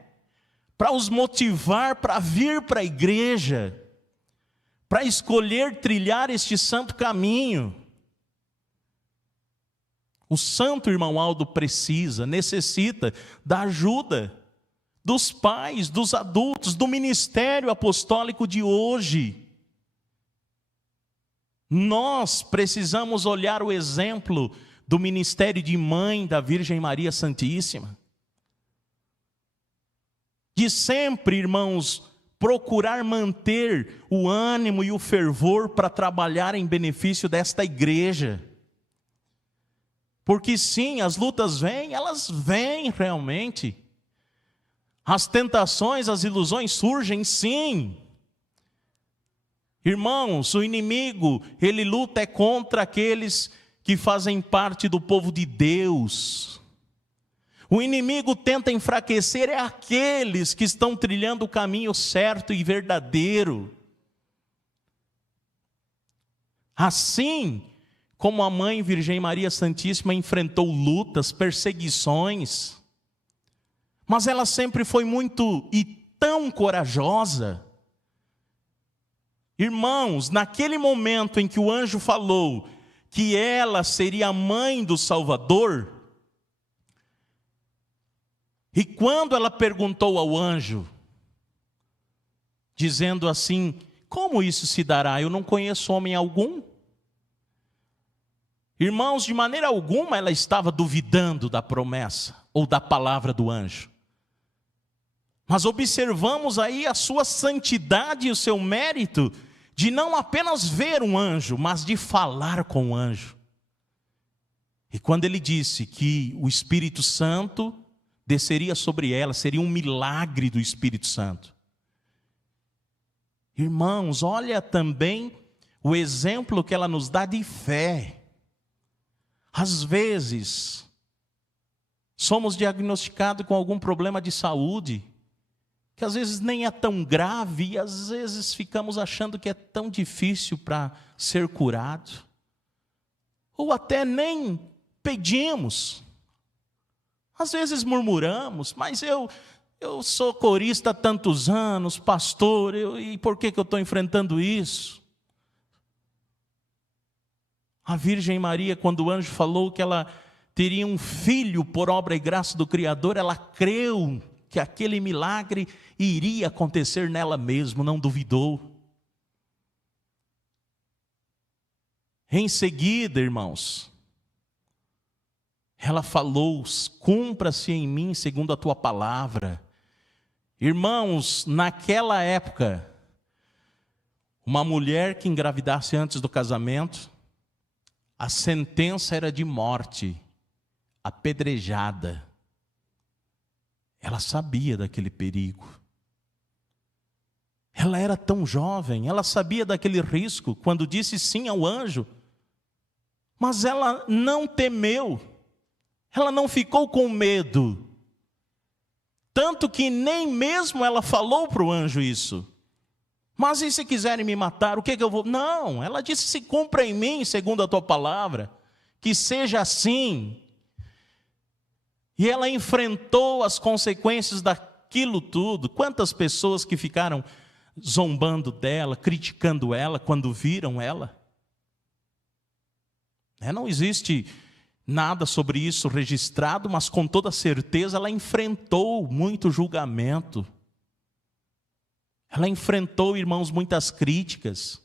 para os motivar para vir para a igreja, para escolher trilhar este santo caminho. O santo irmão Aldo necessita da ajuda dos pais, dos adultos, do ministério apostólico de hoje. Nós precisamos olhar o exemplo do ministério de mãe da Virgem Maria Santíssima. De sempre, irmãos, procurar manter o ânimo e o fervor para trabalhar em benefício desta igreja. Porque sim, as lutas vêm, elas vêm realmente. As tentações, as ilusões surgem, sim. Irmãos, o inimigo, ele luta contra aqueles que fazem parte do povo de Deus. O inimigo tenta enfraquecer aqueles que estão trilhando o caminho certo e verdadeiro. Assim como a mãe Virgem Maria Santíssima enfrentou lutas, perseguições, mas ela sempre foi muito e tão corajosa. Irmãos, naquele momento em que o anjo falou que ela seria a mãe do Salvador, e quando ela perguntou ao anjo, dizendo assim: como isso se dará? Eu não conheço homem algum. Irmãos, de maneira alguma ela estava duvidando da promessa ou da palavra do anjo. Mas observamos aí a sua santidade e o seu mérito de não apenas ver um anjo, mas de falar com o anjo. E quando ele disse que o Espírito Santo desceria sobre ela, seria um milagre do Espírito Santo. Irmãos, olha também o exemplo que ela nos dá de fé. Às vezes, somos diagnosticados com algum problema de saúde, que às vezes nem é tão grave, e às vezes ficamos achando que é tão difícil para ser curado. Ou até nem pedimos. Às vezes murmuramos: mas eu sou corista há tantos anos, pastor, e por que eu estou enfrentando isso? A Virgem Maria, quando o anjo falou que ela teria um filho por obra e graça do Criador, ela creu que aquele milagre iria acontecer nela mesmo, não duvidou. Em seguida, irmãos, ela falou: cumpra-se em mim segundo a tua palavra. Irmãos, naquela época, uma mulher que engravidasse antes do casamento, a sentença era de morte, apedrejada. Ela sabia daquele perigo. Ela era tão jovem, ela sabia daquele risco quando disse sim ao anjo. Mas ela não temeu, ela não ficou com medo. Tanto que nem mesmo ela falou para o anjo isso. Mas e se quiserem me matar, o que eu vou? Não, ela disse: se cumpra em mim segundo a tua palavra, que seja assim. E ela enfrentou as consequências daquilo tudo. Quantas pessoas que ficaram zombando dela, criticando ela quando viram ela? Não existe nada sobre isso registrado, mas com toda certeza ela enfrentou muito julgamento. Ela enfrentou, irmãos, muitas críticas.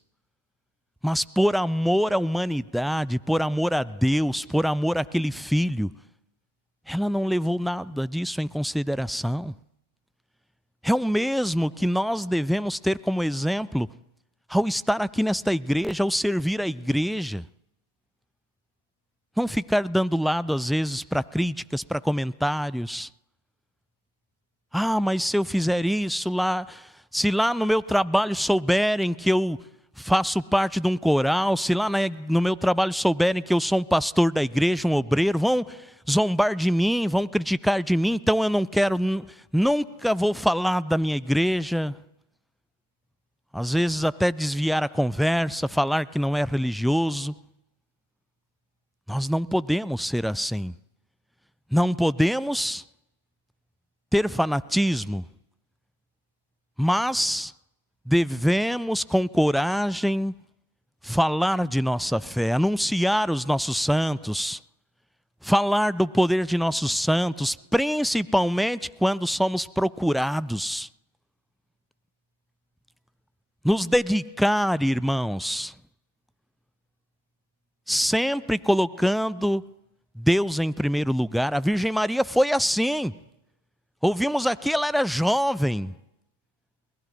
Mas por amor à humanidade, por amor a Deus, por amor àquele filho, ela não levou nada disso em consideração. É o mesmo que nós devemos ter como exemplo ao estar aqui nesta igreja, ao servir a igreja. Não ficar dando lado às vezes para críticas, para comentários. Ah, mas se eu fizer isso lá, se lá no meu trabalho souberem que eu faço parte de um coral, se lá no meu trabalho souberem que eu sou um pastor da igreja, um obreiro, vão zombar de mim, vão criticar de mim, então eu não quero, nunca vou falar da minha igreja. Às vezes até desviar a conversa, falar que não é religioso. Nós não podemos ser assim. Não podemos ter fanatismo, mas devemos com coragem falar de nossa fé, anunciar os nossos santos, falar do poder de nossos santos, principalmente quando somos procurados. Nos dedicar, irmãos, sempre colocando Deus em primeiro lugar. A Virgem Maria foi assim. Ouvimos aqui, ela era jovem.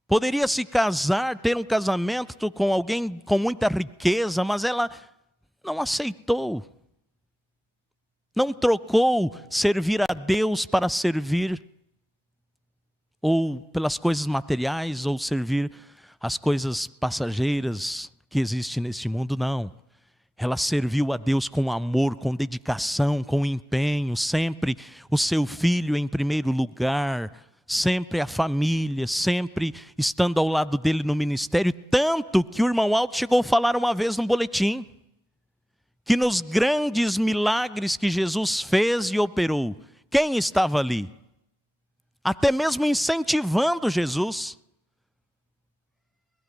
Poderia se casar, ter um casamento com alguém com muita riqueza, mas ela não aceitou. Não trocou servir a Deus para servir ou pelas coisas materiais, ou servir as coisas passageiras que existem neste mundo, não. Ela serviu a Deus com amor, com dedicação, com empenho, sempre o seu filho em primeiro lugar, sempre a família, sempre estando ao lado dele no ministério, tanto que o irmão Alto chegou a falar uma vez num boletim, que nos grandes milagres que Jesus fez e operou, quem estava ali? Até mesmo incentivando Jesus.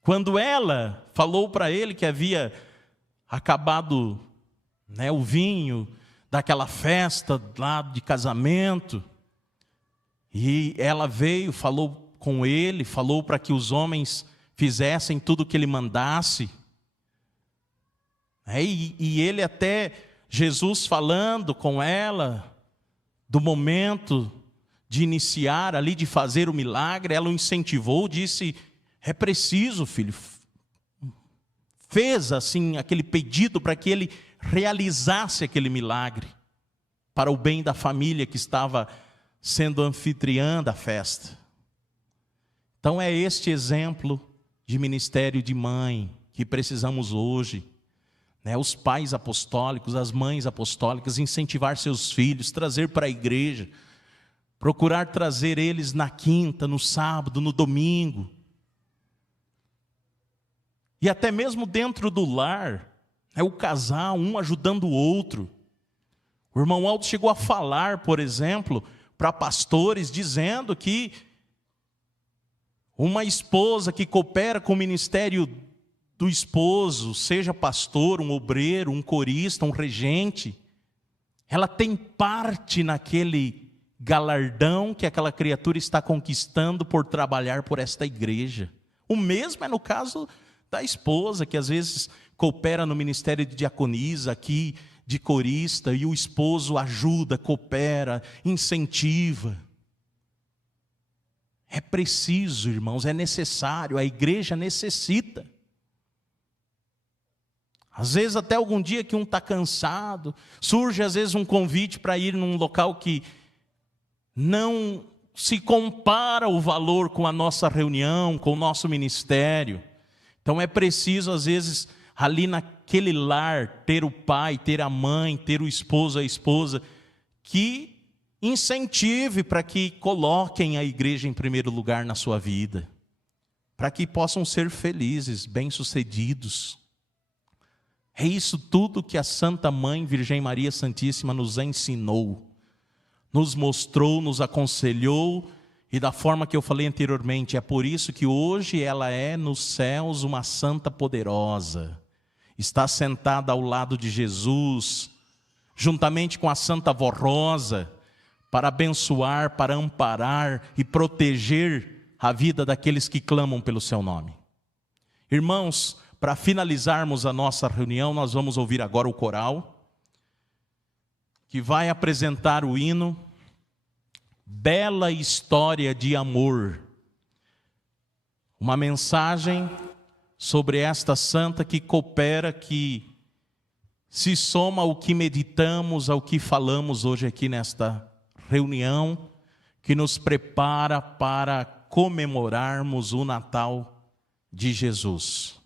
Quando ela falou para ele que havia acabado, o vinho daquela festa lá de casamento, e ela veio, falou com ele, falou para que os homens fizessem tudo o que ele mandasse. E ele até, Jesus falando com ela, do momento de iniciar ali, de fazer o milagre, ela o incentivou, disse: é preciso, filho. Fez assim aquele pedido para que ele realizasse aquele milagre, para o bem da família que estava sendo anfitriã da festa. Então é este exemplo de ministério de mãe que precisamos hoje. Os pais apostólicos, as mães apostólicas, incentivar seus filhos, trazer para a igreja, procurar trazer eles na quinta, no sábado, no domingo. E até mesmo dentro do lar, o casal, um ajudando o outro. O irmão Aldo chegou a falar, por exemplo, para pastores, dizendo que uma esposa que coopera com o ministério do esposo, seja pastor, um obreiro, um corista, um regente, ela tem parte naquele galardão que aquela criatura está conquistando por trabalhar por esta igreja. O mesmo é no caso da esposa, que às vezes coopera no ministério de diaconisa, aqui de corista, e o esposo ajuda, coopera, incentiva. É preciso, irmãos, é necessário, a igreja necessita. Às vezes até algum dia que um está cansado, surge às vezes um convite para ir num local que não se compara o valor com a nossa reunião, com o nosso ministério. Então é preciso às vezes ali naquele lar ter o pai, ter a mãe, ter o esposo, a esposa, que incentive para que coloquem a igreja em primeiro lugar na sua vida, para que possam ser felizes, bem-sucedidos. É isso tudo que a Santa Mãe Virgem Maria Santíssima nos ensinou, nos mostrou, nos aconselhou, e da forma que eu falei anteriormente, é por isso que hoje ela é nos céus uma santa poderosa, está sentada ao lado de Jesus, juntamente com a Santa Avó Rosa, para abençoar, para amparar e proteger a vida daqueles que clamam pelo seu nome. Irmãos, para finalizarmos a nossa reunião, nós vamos ouvir agora o coral, que vai apresentar o hino Bela História de Amor. Uma mensagem sobre esta santa que coopera, que se soma ao que meditamos, ao que falamos hoje aqui nesta reunião, que nos prepara para comemorarmos o Natal de Jesus.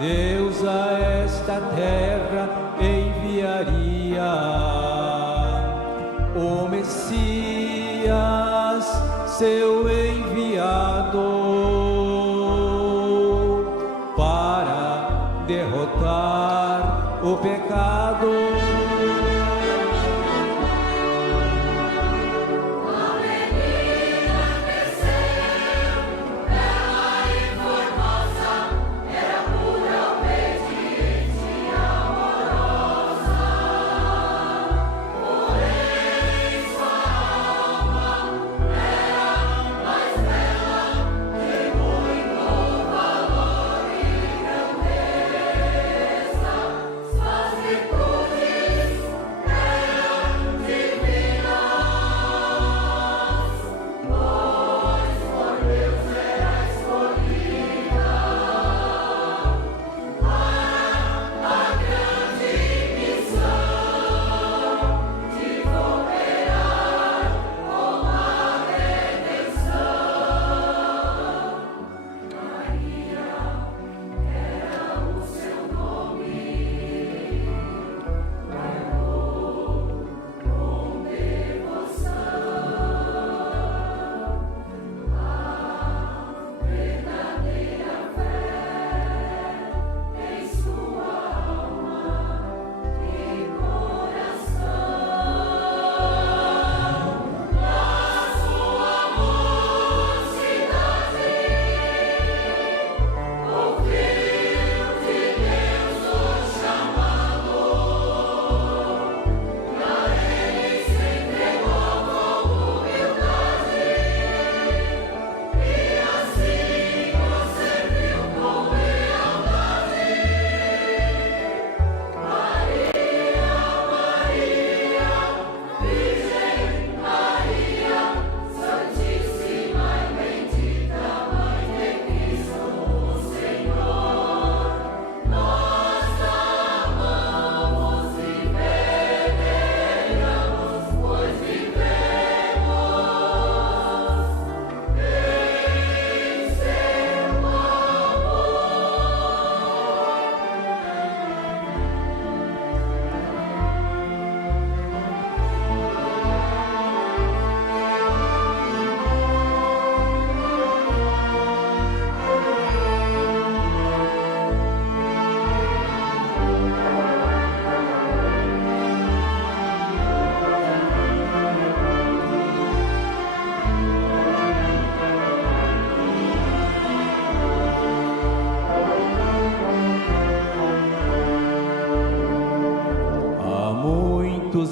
Deus a esta terra enviaria Messias, seu enviado, para derrotar o pecado.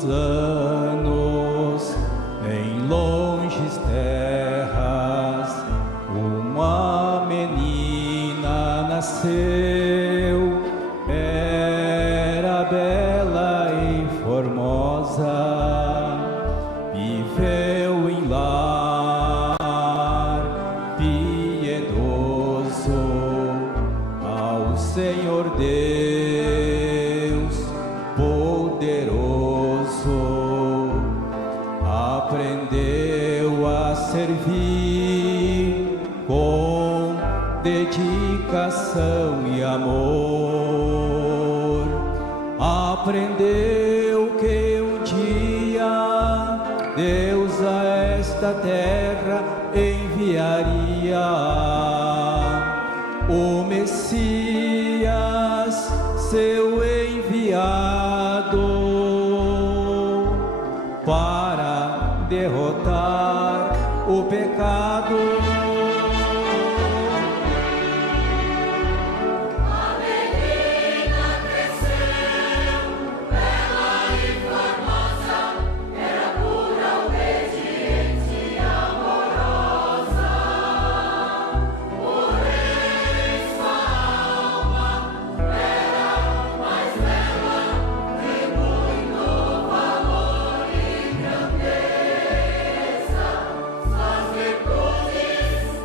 Anos em longes terras, uma menina nasceu, era bela e formosa, viveu em lar piedoso ao Senhor Deus poderoso. Aprendeu a servir com dedicação e amor. Aprendeu que um dia Deus a esta terra enviaria o Messias, seu enviado, para derrotar o pecado. A menina cresceu, bela e formosa, era pura, obediente e amorosa. Porém, sua alma era mais bela, de muito valor e grandeza. Suas virtudes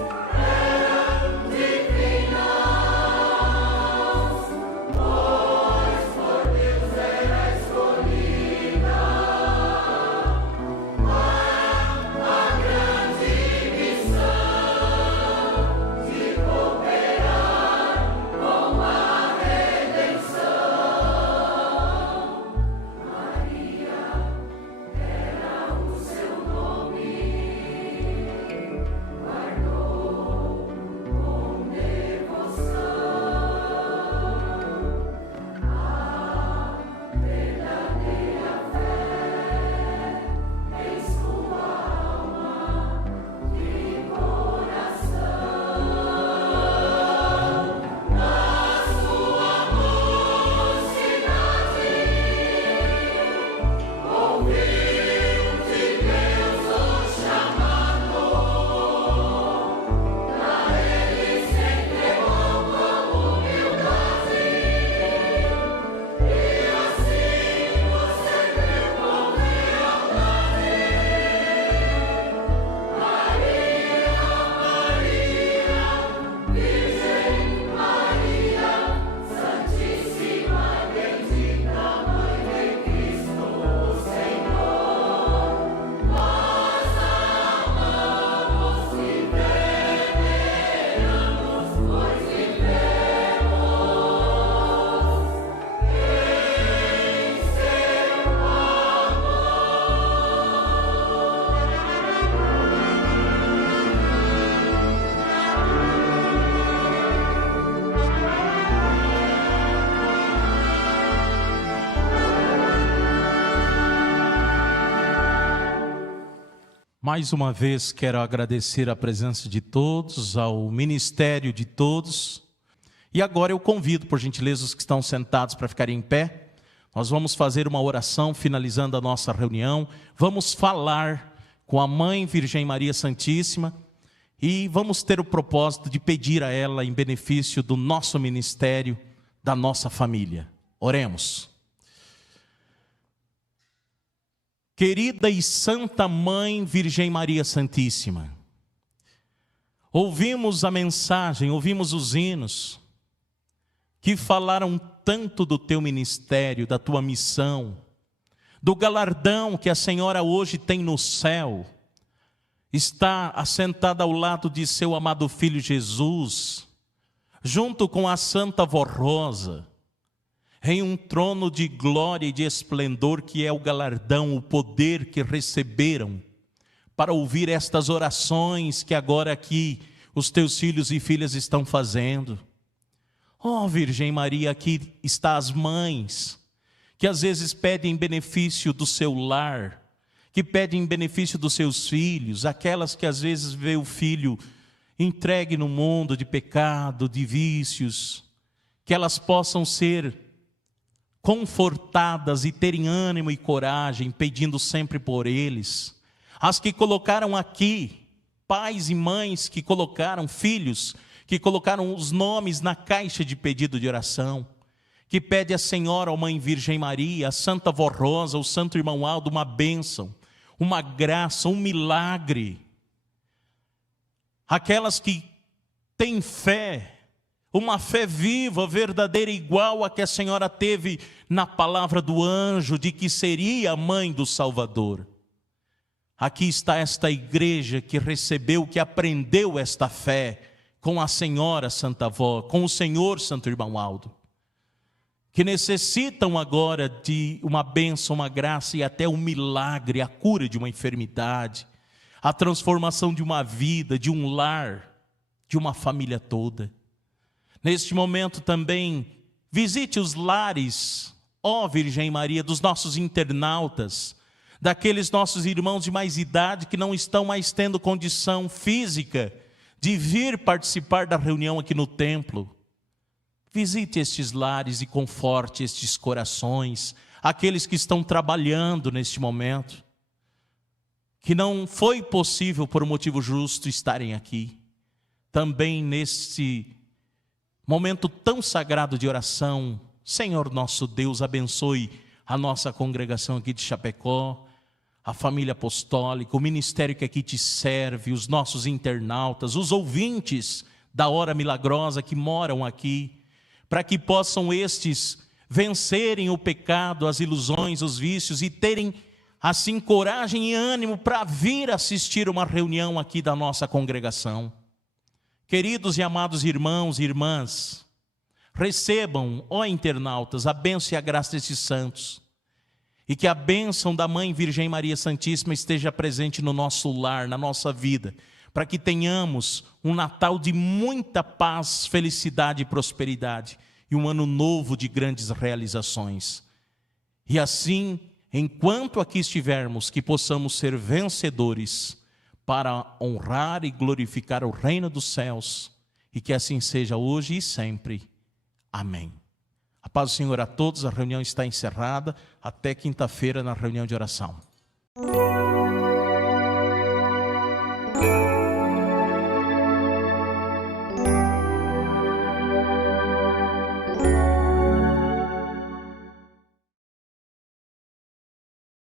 Mais uma vez quero agradecer a presença de todos, ao ministério de todos. E agora eu convido, por gentileza, os que estão sentados para ficarem em pé. Nós vamos fazer uma oração finalizando a nossa reunião. Vamos falar com a Mãe Virgem Maria Santíssima e vamos ter o propósito de pedir a ela em benefício do nosso ministério, da nossa família. Oremos. Querida e Santa Mãe Virgem Maria Santíssima, ouvimos a mensagem, ouvimos os hinos que falaram tanto do teu ministério, da tua missão, do galardão que a Senhora hoje tem no céu. Está assentada ao lado de seu amado Filho Jesus, junto com a Santa Vó Rosa, em um trono de glória e de esplendor que é o galardão, o poder que receberam para ouvir estas orações que agora aqui os teus filhos e filhas estão fazendo. Ó Virgem Maria, aqui está as mães que às vezes pedem benefício do seu lar, que pedem benefício dos seus filhos, aquelas que às vezes vê o filho entregue no mundo de pecado, de vícios, que elas possam ser confortadas e terem ânimo e coragem, pedindo sempre por eles. As que colocaram aqui, pais e mães que colocaram, filhos, que colocaram os nomes na caixa de pedido de oração, que pede a Senhora, a Mãe Virgem Maria, a Santa Vó Rosa, o Santo Irmão Aldo, uma bênção, uma graça, um milagre. Aquelas que têm fé, uma fé viva, verdadeira, igual a que a Senhora teve na palavra do anjo, de que seria a mãe do Salvador. Aqui está esta igreja que recebeu, que aprendeu esta fé com a Senhora Santa Avó, com o Senhor Santo Irmão Aldo, que necessitam agora de uma bênção, uma graça e até um milagre, a cura de uma enfermidade, a transformação de uma vida, de um lar, de uma família toda. Neste momento também, visite os lares, ó Virgem Maria, dos nossos internautas, daqueles nossos irmãos de mais idade que não estão mais tendo condição física de vir participar da reunião aqui no templo. Visite estes lares e conforte estes corações, aqueles que estão trabalhando neste momento, que não foi possível por motivo justo estarem aqui. Também neste momento tão sagrado de oração, Senhor nosso Deus, abençoe a nossa congregação aqui de Chapecó, a família apostólica, o ministério que aqui te serve, os nossos internautas, os ouvintes da hora milagrosa que moram aqui, para que possam estes vencerem o pecado, as ilusões, os vícios e terem assim coragem e ânimo para vir assistir uma reunião aqui da nossa congregação. Queridos e amados irmãos e irmãs, recebam, ó internautas, a bênção e a graça desses santos, e que a bênção da Mãe Virgem Maria Santíssima esteja presente no nosso lar, na nossa vida, para que tenhamos um Natal de muita paz, felicidade e prosperidade, e um ano novo de grandes realizações. E assim, enquanto aqui estivermos, que possamos ser vencedores para honrar e glorificar o reino dos céus, e que assim seja hoje e sempre. Amém. A paz do Senhor a todos, a reunião está encerrada, até quinta-feira na reunião de oração.